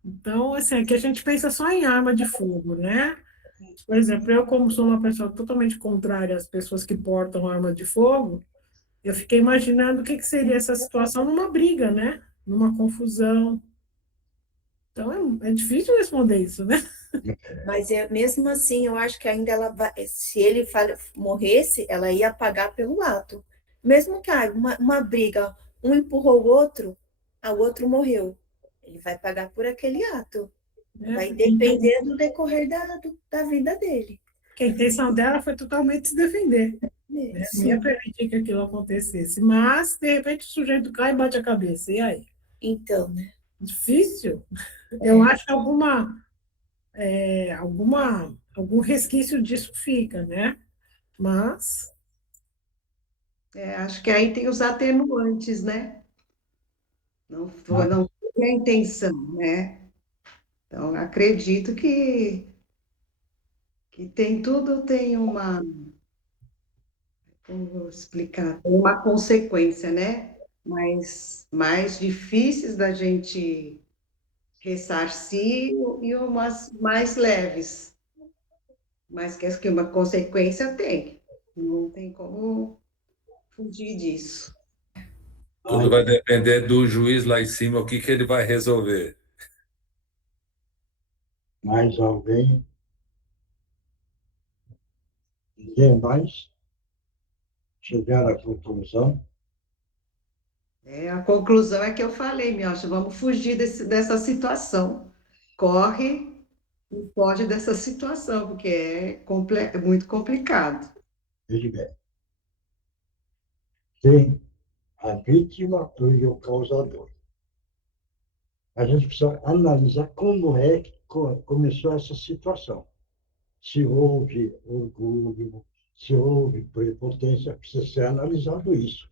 Então, assim, aqui a gente pensa só em arma de fogo, né? Por exemplo, eu, como sou uma pessoa totalmente contrária às pessoas que portam arma de fogo, eu fiquei imaginando o que seria essa situação numa briga, né? Numa confusão. Então, é difícil responder isso, né? Mas mesmo assim, eu acho que ainda ela vai, se ele morresse, ela ia pagar pelo ato. Mesmo que uma briga, um empurrou o outro, o outro morreu. Ele vai pagar por aquele ato. Vai depender do decorrer da vida dele. Porque a intenção dela foi totalmente se defender. Né? Não ia permitir que aquilo acontecesse. Mas, de repente, o sujeito cai e bate a cabeça. E aí? Então, né? Difícil. Eu acho que algum resquício disso fica, né? Mas, Acho que aí tem os atenuantes, né? Não foi a intenção, né? Então, acredito que tem tudo, tem como vou explicar, tem uma consequência, né? Mas mais difíceis da gente ressarcir e umas mais leves, mas que uma consequência tem. Não tem como fugir disso. Tudo vai depender do juiz lá em cima, o que ele vai resolver. Mais alguém? Ninguém mais? Chegar à conclusão? A conclusão é que eu falei, Miocha, vamos fugir dessa situação. Corre e foge dessa situação, porque é muito complicado. Veja bem. Tem a vítima e o causador. A gente precisa analisar como é que começou essa situação. Se houve orgulho, se houve prepotência, precisa ser analisado isso.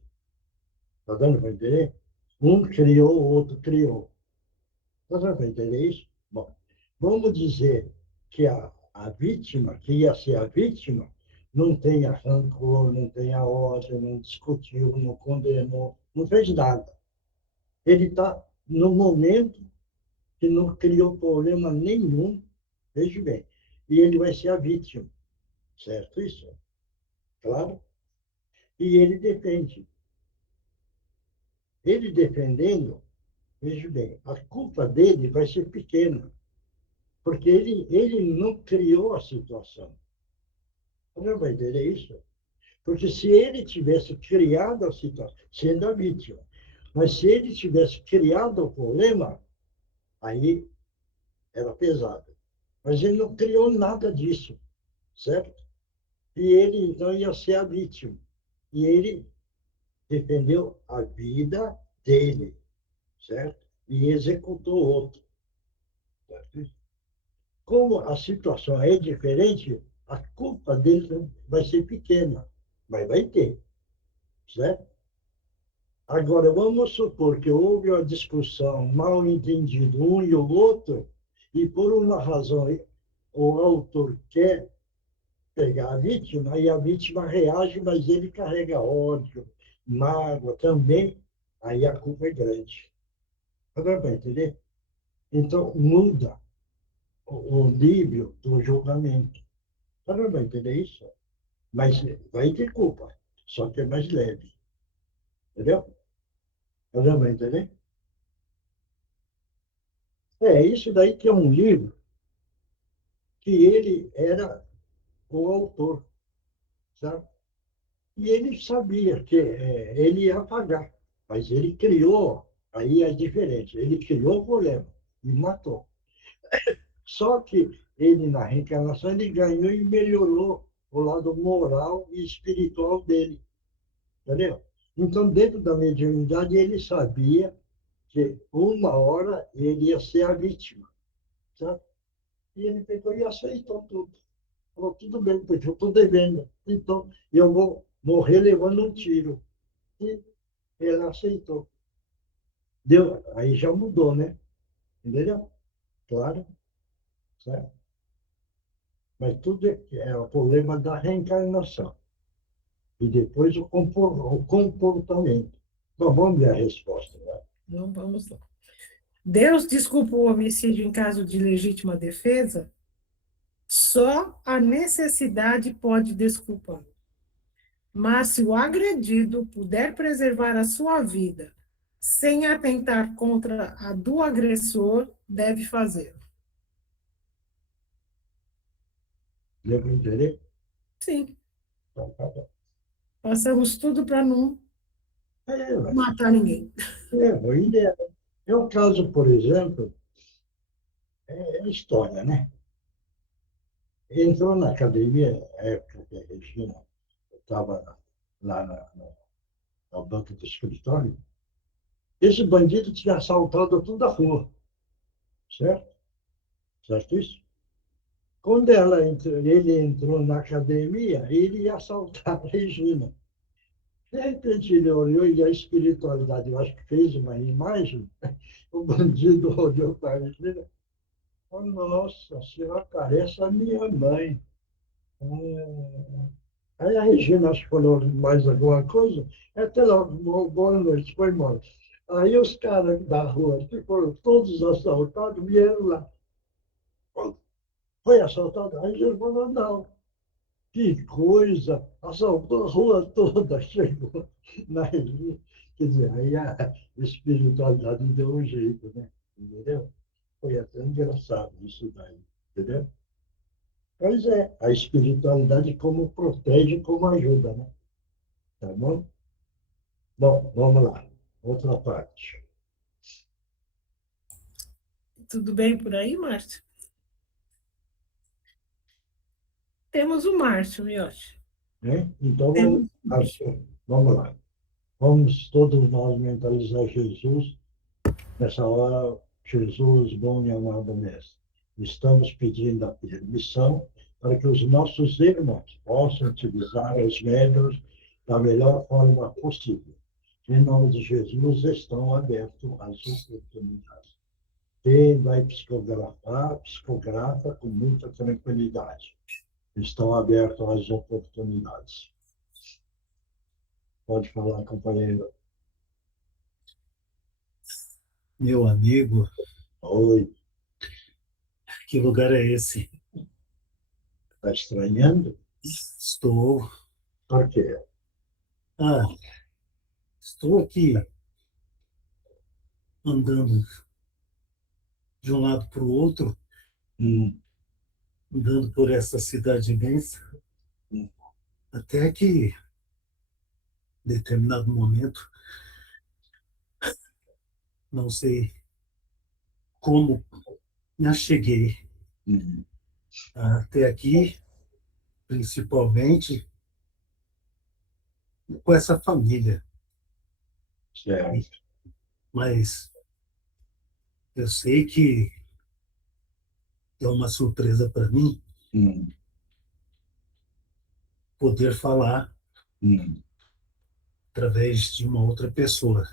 Está dando para entender? Um criou, o outro criou. Está dando para entender isso? Bom, vamos dizer que a vítima, que ia ser a vítima, não tenha rancor, não tenha ódio, não discutiu, não condenou, não fez nada. Ele está no momento que não criou problema nenhum, veja bem, e ele vai ser a vítima, certo isso? Claro? E ele defende. Ele defendendo, veja bem, a culpa dele vai ser pequena, porque ele não criou a situação. Você vai entender isso? Porque se ele tivesse criado a situação, sendo a vítima, mas se ele tivesse criado o problema, aí era pesado. Mas ele não criou nada disso, certo? E ele, então, ia ser a vítima. E ele defendeu a vida dele, certo? E executou outro. Certo? Como a situação é diferente, a culpa dele vai ser pequena, mas vai ter, certo? Agora, vamos supor que houve uma discussão, mal entendido um e o outro, e por uma razão o autor quer pegar a vítima, e a vítima reage, mas ele carrega ódio, mágoa também, aí a culpa é grande. Agora vai entender? Então, muda o nível do julgamento. Agora vai entender isso? Mas vai ter culpa, só que é mais leve. Entendeu? Agora vai entender? Isso daí que é um livro que ele era o autor, sabe? E ele sabia que ele ia pagar, mas ele criou, aí é diferente, ele criou o problema e matou. Só que ele, na reencarnação, ele ganhou e melhorou o lado moral e espiritual dele, entendeu? Então, dentro da mediunidade, ele sabia que uma hora ele ia ser a vítima, sabe? E ele pegou e aceitou tudo. Falou, tudo bem, porque eu estou devendo. Então, eu vou morrer levando um tiro. E ele aceitou. Deu, aí já mudou, né? Entendeu? Claro, certo? Mas tudo é o problema da reencarnação. E depois o comportamento. Bom, vamos ver a resposta, né? Então, vamos lá. Deus desculpa o homicídio em caso de legítima defesa? Só a necessidade pode desculpar. Mas se o agredido puder preservar a sua vida sem atentar contra a do agressor, deve fazê-lo. Deu para entender? Sim, Então, tá bom. passamos tudo para não Ué. matar ninguém. Boa ideia. É o caso, por exemplo, é história, né? Entrou na academia, na época que a Regina estava lá na banca do escritório, esse bandido tinha assaltado toda a rua, certo? Certo isso? Quando ele entrou na academia, ele ia assaltar a Regina. De repente ele olhou e a espiritualidade, eu acho que fez uma imagem, o bandido olhou para a Regina, oh, nossa, a senhora parece a minha mãe. Aí a Regina acho que falou mais alguma coisa, até logo, boa noite, foi embora. Aí os caras da rua, que foram todos assaltados, vieram lá. Foi assaltado? Aí ele falou, não. Que coisa! Assaltou a rua toda, chegou na Regina. Quer dizer, aí a espiritualidade deu um jeito, né? Entendeu? Foi até engraçado isso daí, entendeu? Pois é, a espiritualidade como protege, como ajuda, né? Tá bom? Bom, vamos lá. Outra parte. Tudo bem por aí, Márcio? Temos o Márcio, Miotti. Né? Então, Temos o Márcio. vamos lá. Vamos todos nós mentalizar Jesus. Nessa hora, Jesus, bom e amado Mestre, estamos pedindo a permissão para que os nossos irmãos possam utilizar os médiuns da melhor forma possível. Em nome de Jesus, estão abertos as oportunidades. Quem vai psicografar, psicografa com muita tranquilidade. Estão abertas as oportunidades. Pode falar, companheiro. Meu amigo, Oi, que lugar é esse? está estranhando? Estou. Por quê? Ah, estou aqui andando de um lado para o outro, Hum, andando por essa cidade imensa, até que, em determinado momento, não sei como me acheguei hum, até aqui, principalmente com essa família. certo. Mas eu sei que é uma surpresa para mim Hum, poder falar hum, através de uma outra pessoa.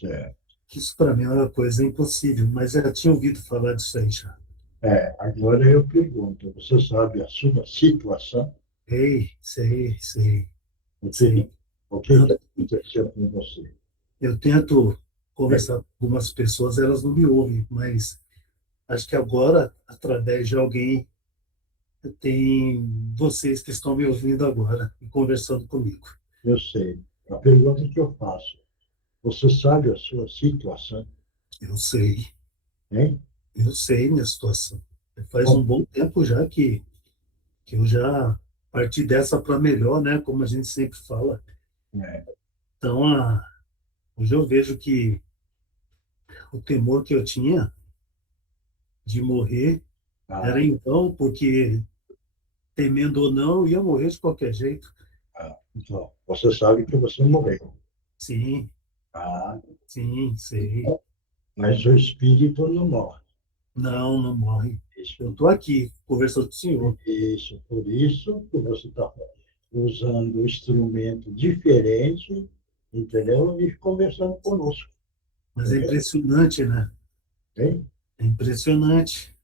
certo. Isso para mim é uma coisa impossível, mas eu tinha ouvido falar disso aí já. Agora eu pergunto, você sabe a sua situação? Sei. O que, Sei. o que aconteceu com você? Eu tento conversar com algumas pessoas, elas não me ouvem, mas acho que agora, através de alguém, tem vocês que estão me ouvindo agora e conversando comigo. Eu sei. A pergunta que eu faço, você sabe a sua situação? Eu sei, Hein? eu sei minha situação. Faz um Bom, bom tempo já que eu já parti dessa para melhor, né? Como a gente sempre fala. é, Então, hoje eu vejo que o temor que eu tinha de morrer ah, era em vão, porque, temendo ou não, eu ia morrer de qualquer jeito. então, você sabe que você morreu. Sim, Ah, sim, sei. mas o espírito não morre. Não, não morre. Eu Isso, estou aqui conversando com o senhor. por isso que você está usando um instrumento diferente, entendeu? E conversando conosco. Mas é impressionante, né? Hein? É impressionante.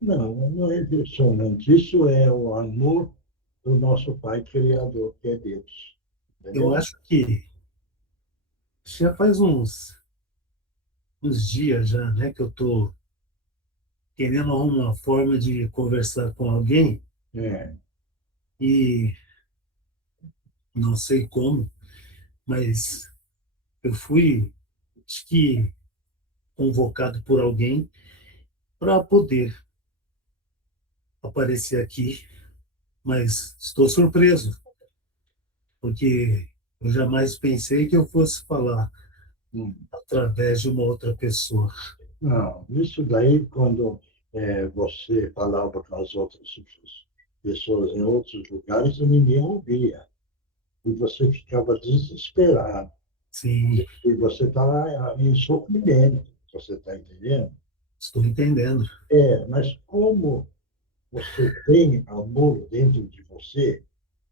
Não, não é impressionante. Isso é o amor do nosso Pai Criador, que é Deus. Eu Entendeu? acho que Já faz uns dias já, né, que eu tô querendo arrumar uma forma de conversar com alguém É, e não sei como, mas eu fui, acho que, convocado por alguém para poder aparecer aqui, mas estou surpreso, porque eu jamais pensei que eu fosse falar hum. através de uma outra pessoa. Não, isso daí, quando você falava com as outras pessoas em outros lugares, ninguém ouvia. E você ficava desesperado. Sim, E você estava em sofrimento, você está entendendo? estou entendendo. Mas como você tem amor dentro de você,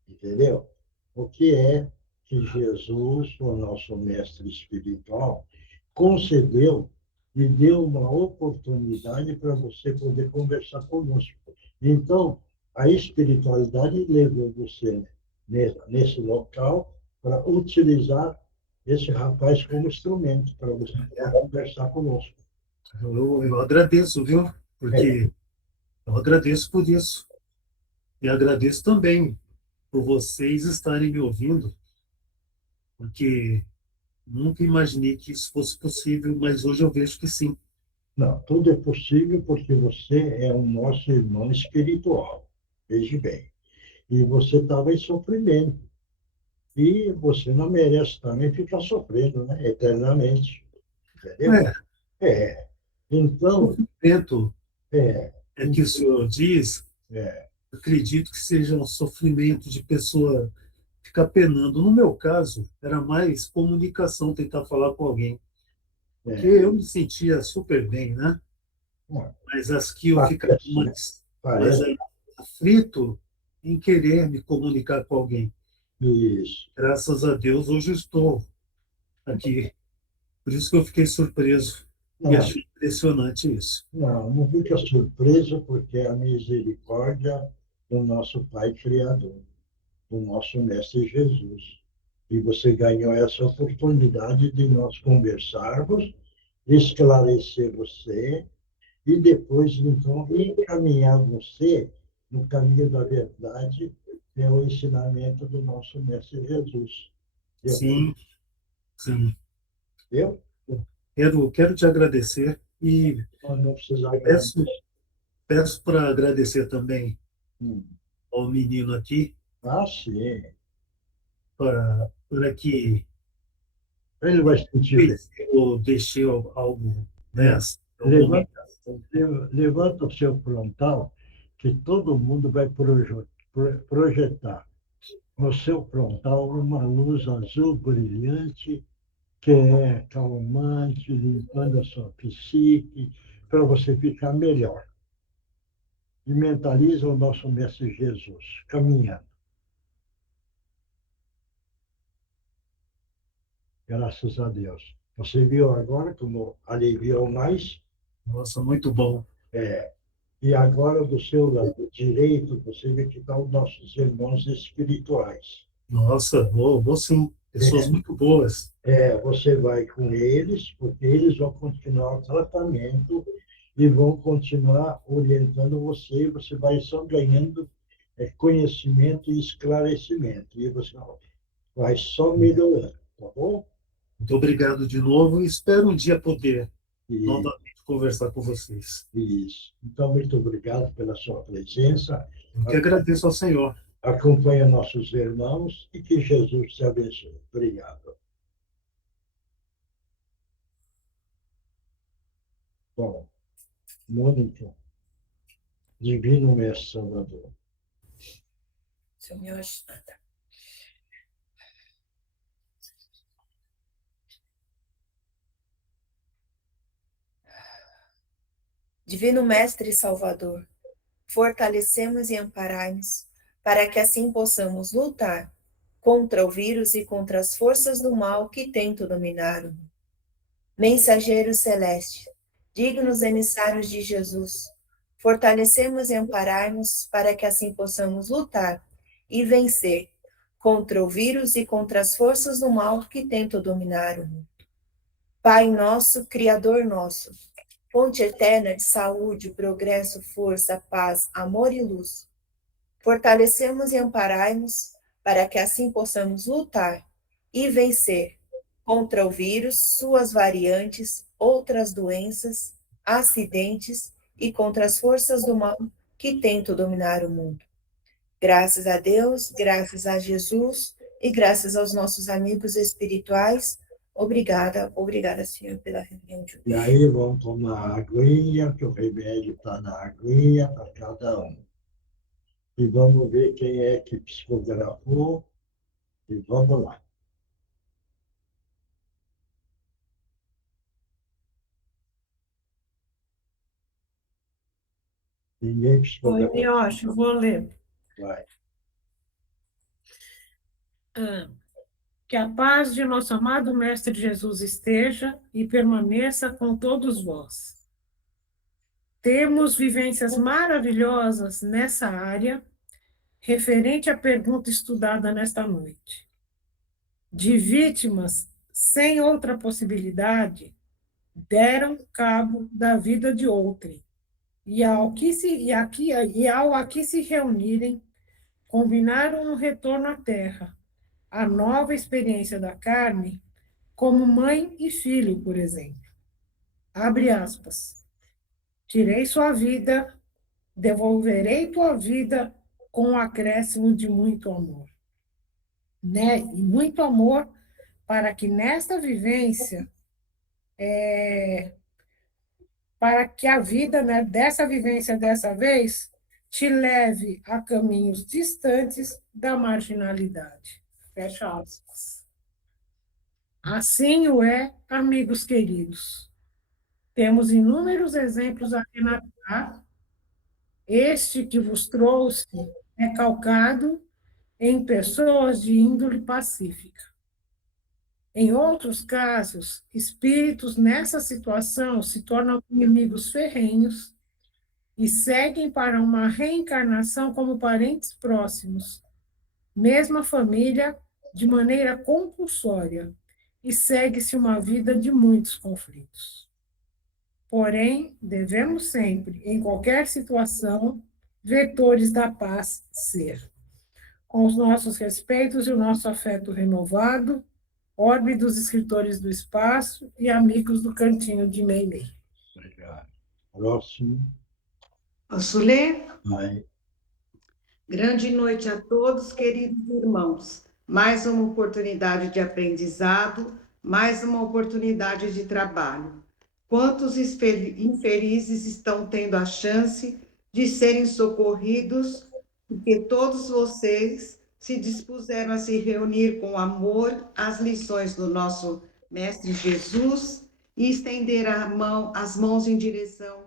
entendeu? O que é que Jesus, o nosso mestre espiritual, concedeu e deu uma oportunidade para você poder conversar conosco. Então, a espiritualidade levou você nesse local para utilizar esse rapaz como instrumento para você poder conversar conosco. Eu agradeço, viu? É, Porque eu agradeço por isso. E agradeço também por vocês estarem me ouvindo, porque nunca imaginei que isso fosse possível, mas hoje eu vejo que sim. não, tudo é possível porque você é o nosso irmão espiritual. Veja bem. E você estava em sofrimento. E você não merece também ficar sofrendo, né? Eternamente. Entendeu? É, É. Então, sofrimento é, é que o senhor diz, é, acredito que seja um sofrimento de pessoa ficar penando. No meu caso, era mais comunicação, tentar falar com alguém. Porque é. eu me sentia super bem, né? Bom, Mas as que eu ficava parece, né? mais Parece aflito em querer me comunicar com alguém. isso. Graças a Deus, hoje eu estou aqui. Por isso que eu fiquei surpreso e Não, achei impressionante isso. não fica surpreso, porque é a misericórdia do nosso Pai Criador, do nosso Mestre Jesus. E você ganhou essa oportunidade de nós conversarmos, esclarecer você, e depois, então, encaminhar você no caminho da verdade, que é o ensinamento do nosso Mestre Jesus. Sim, sim. Eu Quero te agradecer e não preciso peço, agradecer. peço para agradecer também Hum. ao menino aqui, Ah, sim. para que Ele vai sentir bem. eu deixei algo, né, É. assim, alguma Levanta, levanta o seu frontal, que todo mundo vai projetar no seu frontal uma luz azul brilhante, que é calmante, limpando a sua psique, para você ficar melhor. E mentaliza o nosso Mestre Jesus, caminhando. Graças a Deus. Você viu agora como aliviou mais? Nossa, muito bom. É. E agora, do seu lado direito, você vê que estão os nossos irmãos espirituais. Nossa, vou sim. Pessoas muito boas. Você vai com eles, porque eles vão continuar o tratamento e vão continuar orientando você, e você vai só ganhando conhecimento e esclarecimento. E você vai só melhorando, tá bom? Muito obrigado de novo e espero um dia poder E, novamente conversar com vocês. isso. Então, muito obrigado pela sua presença. Eu que agradeço ao Senhor. Acompanha nossos irmãos e que Jesus te abençoe. Obrigado. Bom, Mônica, Divino Mestre Salvador, Senhor me ajuda. Divino Mestre e Salvador, fortalecemos e amparai-nos, para que assim possamos lutar contra o vírus e contra as forças do mal que tentam dominar o mundo. Mensageiros celestes, dignos emissários de Jesus, fortalecemos e amparai-nos, para que assim possamos lutar e vencer contra o vírus e contra as forças do mal que tentam dominar o mundo. Pai nosso, Criador nosso, fonte eterna de saúde, progresso, força, paz, amor e luz, fortalecemos e amparai-nos para que assim possamos lutar e vencer contra o vírus, suas variantes, outras doenças, acidentes e contra as forças do mal que tentam dominar o mundo. Graças a Deus, graças a Jesus e graças aos nossos amigos espirituais. Obrigada, obrigada, Senhor, pela reunião de E hoje. aí vamos tomar aguinha, que o remédio está na aguinha para cada um. E vamos ver quem é que psicografou. E vamos lá. Ninguém Oi, psicografou. Miocha, vou ler. Vai. Que a paz de nosso amado Mestre Jesus esteja e permaneça com todos vós. Temos vivências maravilhosas nessa área, referente à pergunta estudada nesta noite. De vítimas sem outra possibilidade, deram cabo da vida de outrem, e ao aqui se reunirem, combinaram um retorno à terra, a nova experiência da carne, como mãe e filho, por exemplo. Abre aspas. Tirei sua vida, devolverei tua vida com o acréscimo de muito amor. Né? E muito amor para que nesta vivência, para que a vida, né, dessa vivência dessa vez, te leve a caminhos distantes da marginalidade. Fecha aspas. Assim o é, amigos queridos. Temos inúmeros exemplos a relatar. Este que vos trouxe é calcado em pessoas de índole pacífica. Em outros casos, espíritos nessa situação se tornam inimigos ferrenhos e seguem para uma reencarnação como parentes próximos, mesma família, de maneira compulsória, e segue-se uma vida de muitos conflitos. Porém, devemos sempre, em qualquer situação, vetores da paz ser. Com os nossos respeitos e o nosso afeto renovado, orbe dos escritores do espaço e amigos do cantinho de Meimei. Obrigado. Próximo. Posso ler? Vai. Grande noite a todos, queridos irmãos. Mais uma oportunidade de aprendizado, mais uma oportunidade de trabalho. Quantos infelizes estão tendo a chance de serem socorridos, porque todos vocês se dispuseram a se reunir com amor às lições do nosso Mestre Jesus e estender as mãos em direção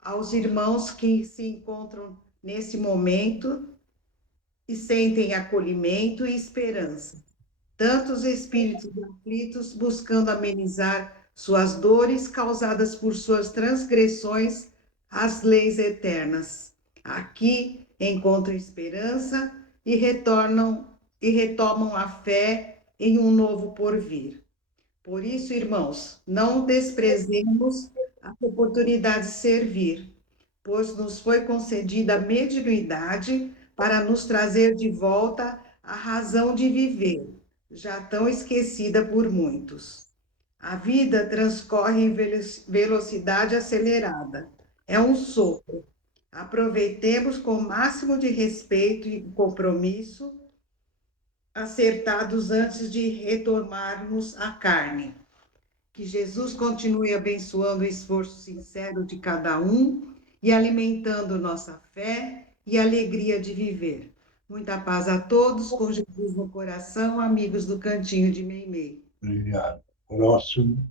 aos irmãos que se encontram nesse momento e sentem acolhimento e esperança. Tantos espíritos aflitos buscando amenizar suas dores causadas por suas transgressões às leis eternas. Aqui encontram esperança e retomam a fé em um novo porvir. Por isso, irmãos, não desprezemos a oportunidade de servir, pois nos foi concedida a mediunidade para nos trazer de volta a razão de viver, já tão esquecida por muitos. A vida transcorre em velocidade acelerada. É um sopro. Aproveitemos com o máximo de respeito e compromisso, acertados antes de retomarmos a carne. Que Jesus continue abençoando o esforço sincero de cada um e alimentando nossa fé e alegria de viver. Muita paz a todos, com Jesus no coração, amigos do Cantinho de Meimei. Obrigado. Próximo.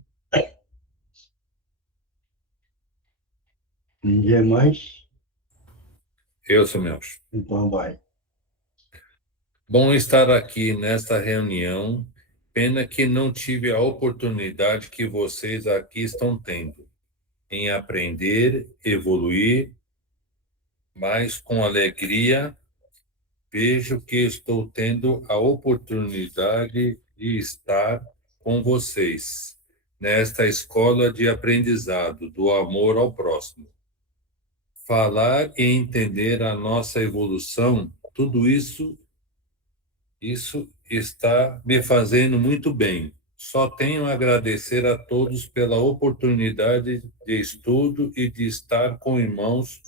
Ninguém mais? Eu sou Melcho. Então vai. Bom estar aqui nesta reunião. Pena que não tive a oportunidade que vocês aqui estão tendo em aprender, evoluir, mas com alegria Vejo que estou tendo a oportunidade de estar com vocês nesta escola de aprendizado do amor ao próximo. Falar e entender a nossa evolução, tudo isso está me fazendo muito bem. Só tenho a agradecer a todos pela oportunidade de estudo e de estar com irmãos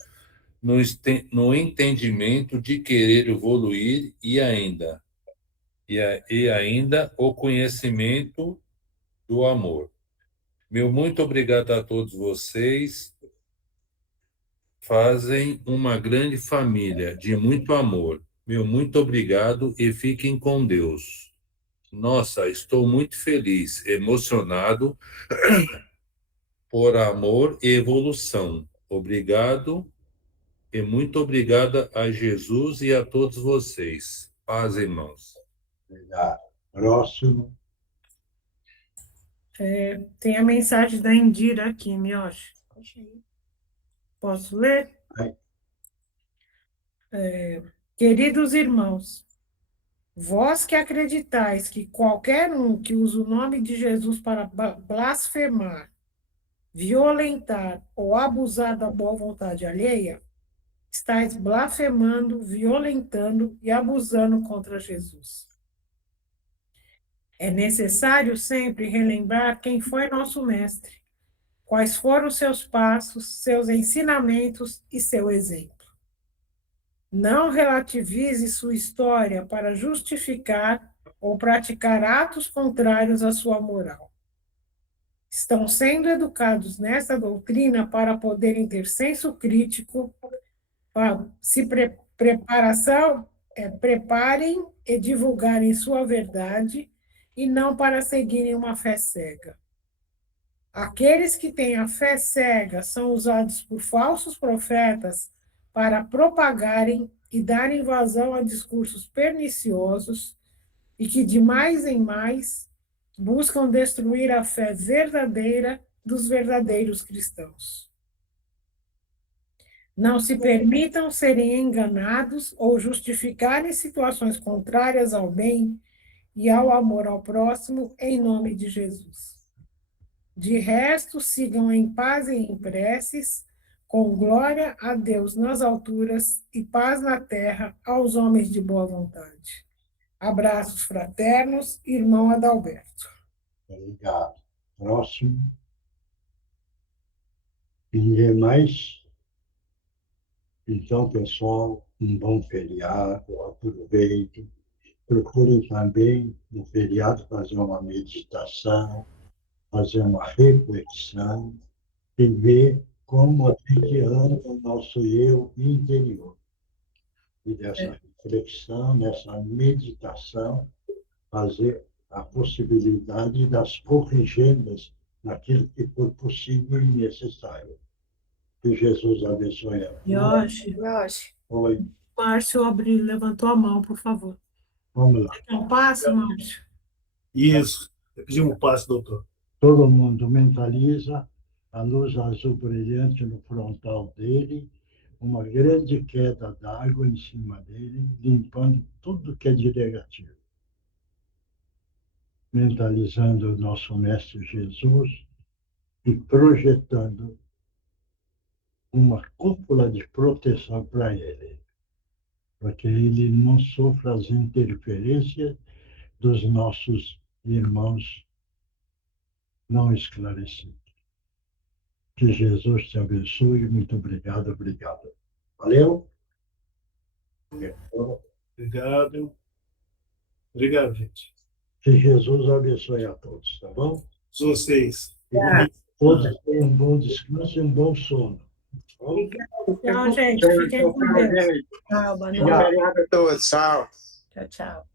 no entendimento de querer evoluir e ainda o conhecimento do amor. Meu muito obrigado a todos vocês. Fazem uma grande família de muito amor. Meu muito obrigado e fiquem com Deus. Nossa, estou muito feliz, emocionado por amor e evolução. Obrigado e muito obrigada a Jesus e a todos vocês. Paz, irmãos. Obrigado. Próximo. Tem a mensagem da Indira aqui, Mioche. Posso ler? Vai. Queridos irmãos, vós que acreditais que qualquer um que usa o nome de Jesus para blasfemar, violentar ou abusar da boa vontade alheia, estáis blasfemando, violentando e abusando contra Jesus. É necessário sempre relembrar quem foi nosso mestre, quais foram seus passos, seus ensinamentos e seu exemplo. Não relativize sua história para justificar ou praticar atos contrários à sua moral. Estão sendo educados nessa doutrina para poderem ter senso crítico, preparem e divulgarem sua verdade e não para seguirem uma fé cega. Aqueles que têm a fé cega são usados por falsos profetas para propagarem e darem vazão a discursos perniciosos e que, de mais em mais, buscam destruir a fé verdadeira dos verdadeiros cristãos. Não se permitam serem enganados ou justificarem situações contrárias ao bem e ao amor ao próximo em nome de Jesus. De resto, sigam em paz e em preces, com glória a Deus nas alturas e paz na terra aos homens de boa vontade. Abraços fraternos, irmão Adalberto. Obrigado. Próximo. Ninguém mais? Então, pessoal, um bom feriado, aproveitem. Procurem também, no feriado, fazer uma meditação, fazer uma reflexão e ver como a gente anda o nosso eu interior. E dessa reflexão, nessa meditação, fazer a possibilidade das corrigendas naquilo que for possível e necessário. Que Jesus abençoe a Yoshi, Oi, Márcio Abril levantou a mão, por favor. vamos lá. Quer um passo, Márcio? Isso. Eu pedi um passo, doutor. Todo mundo mentaliza a luz azul brilhante no frontal dele, uma grande queda d'água em cima dele, limpando tudo que é de negativo. Mentalizando o nosso Mestre Jesus e projetando uma cúpula de proteção para ele, para que ele não sofra as interferências dos nossos irmãos não esclarecidos. Que Jesus te abençoe. Muito obrigado, obrigado. Valeu? Obrigado. Obrigado, gente. Que Jesus abençoe a todos, tá bom? Vocês. Todos tenham um bom descanso e um bom sono. Tá bom? Tchau, gente. Fiquem com Deus. Tchau, boa Obrigado. noite. Obrigado a todos. Tchau. Tchau, tchau.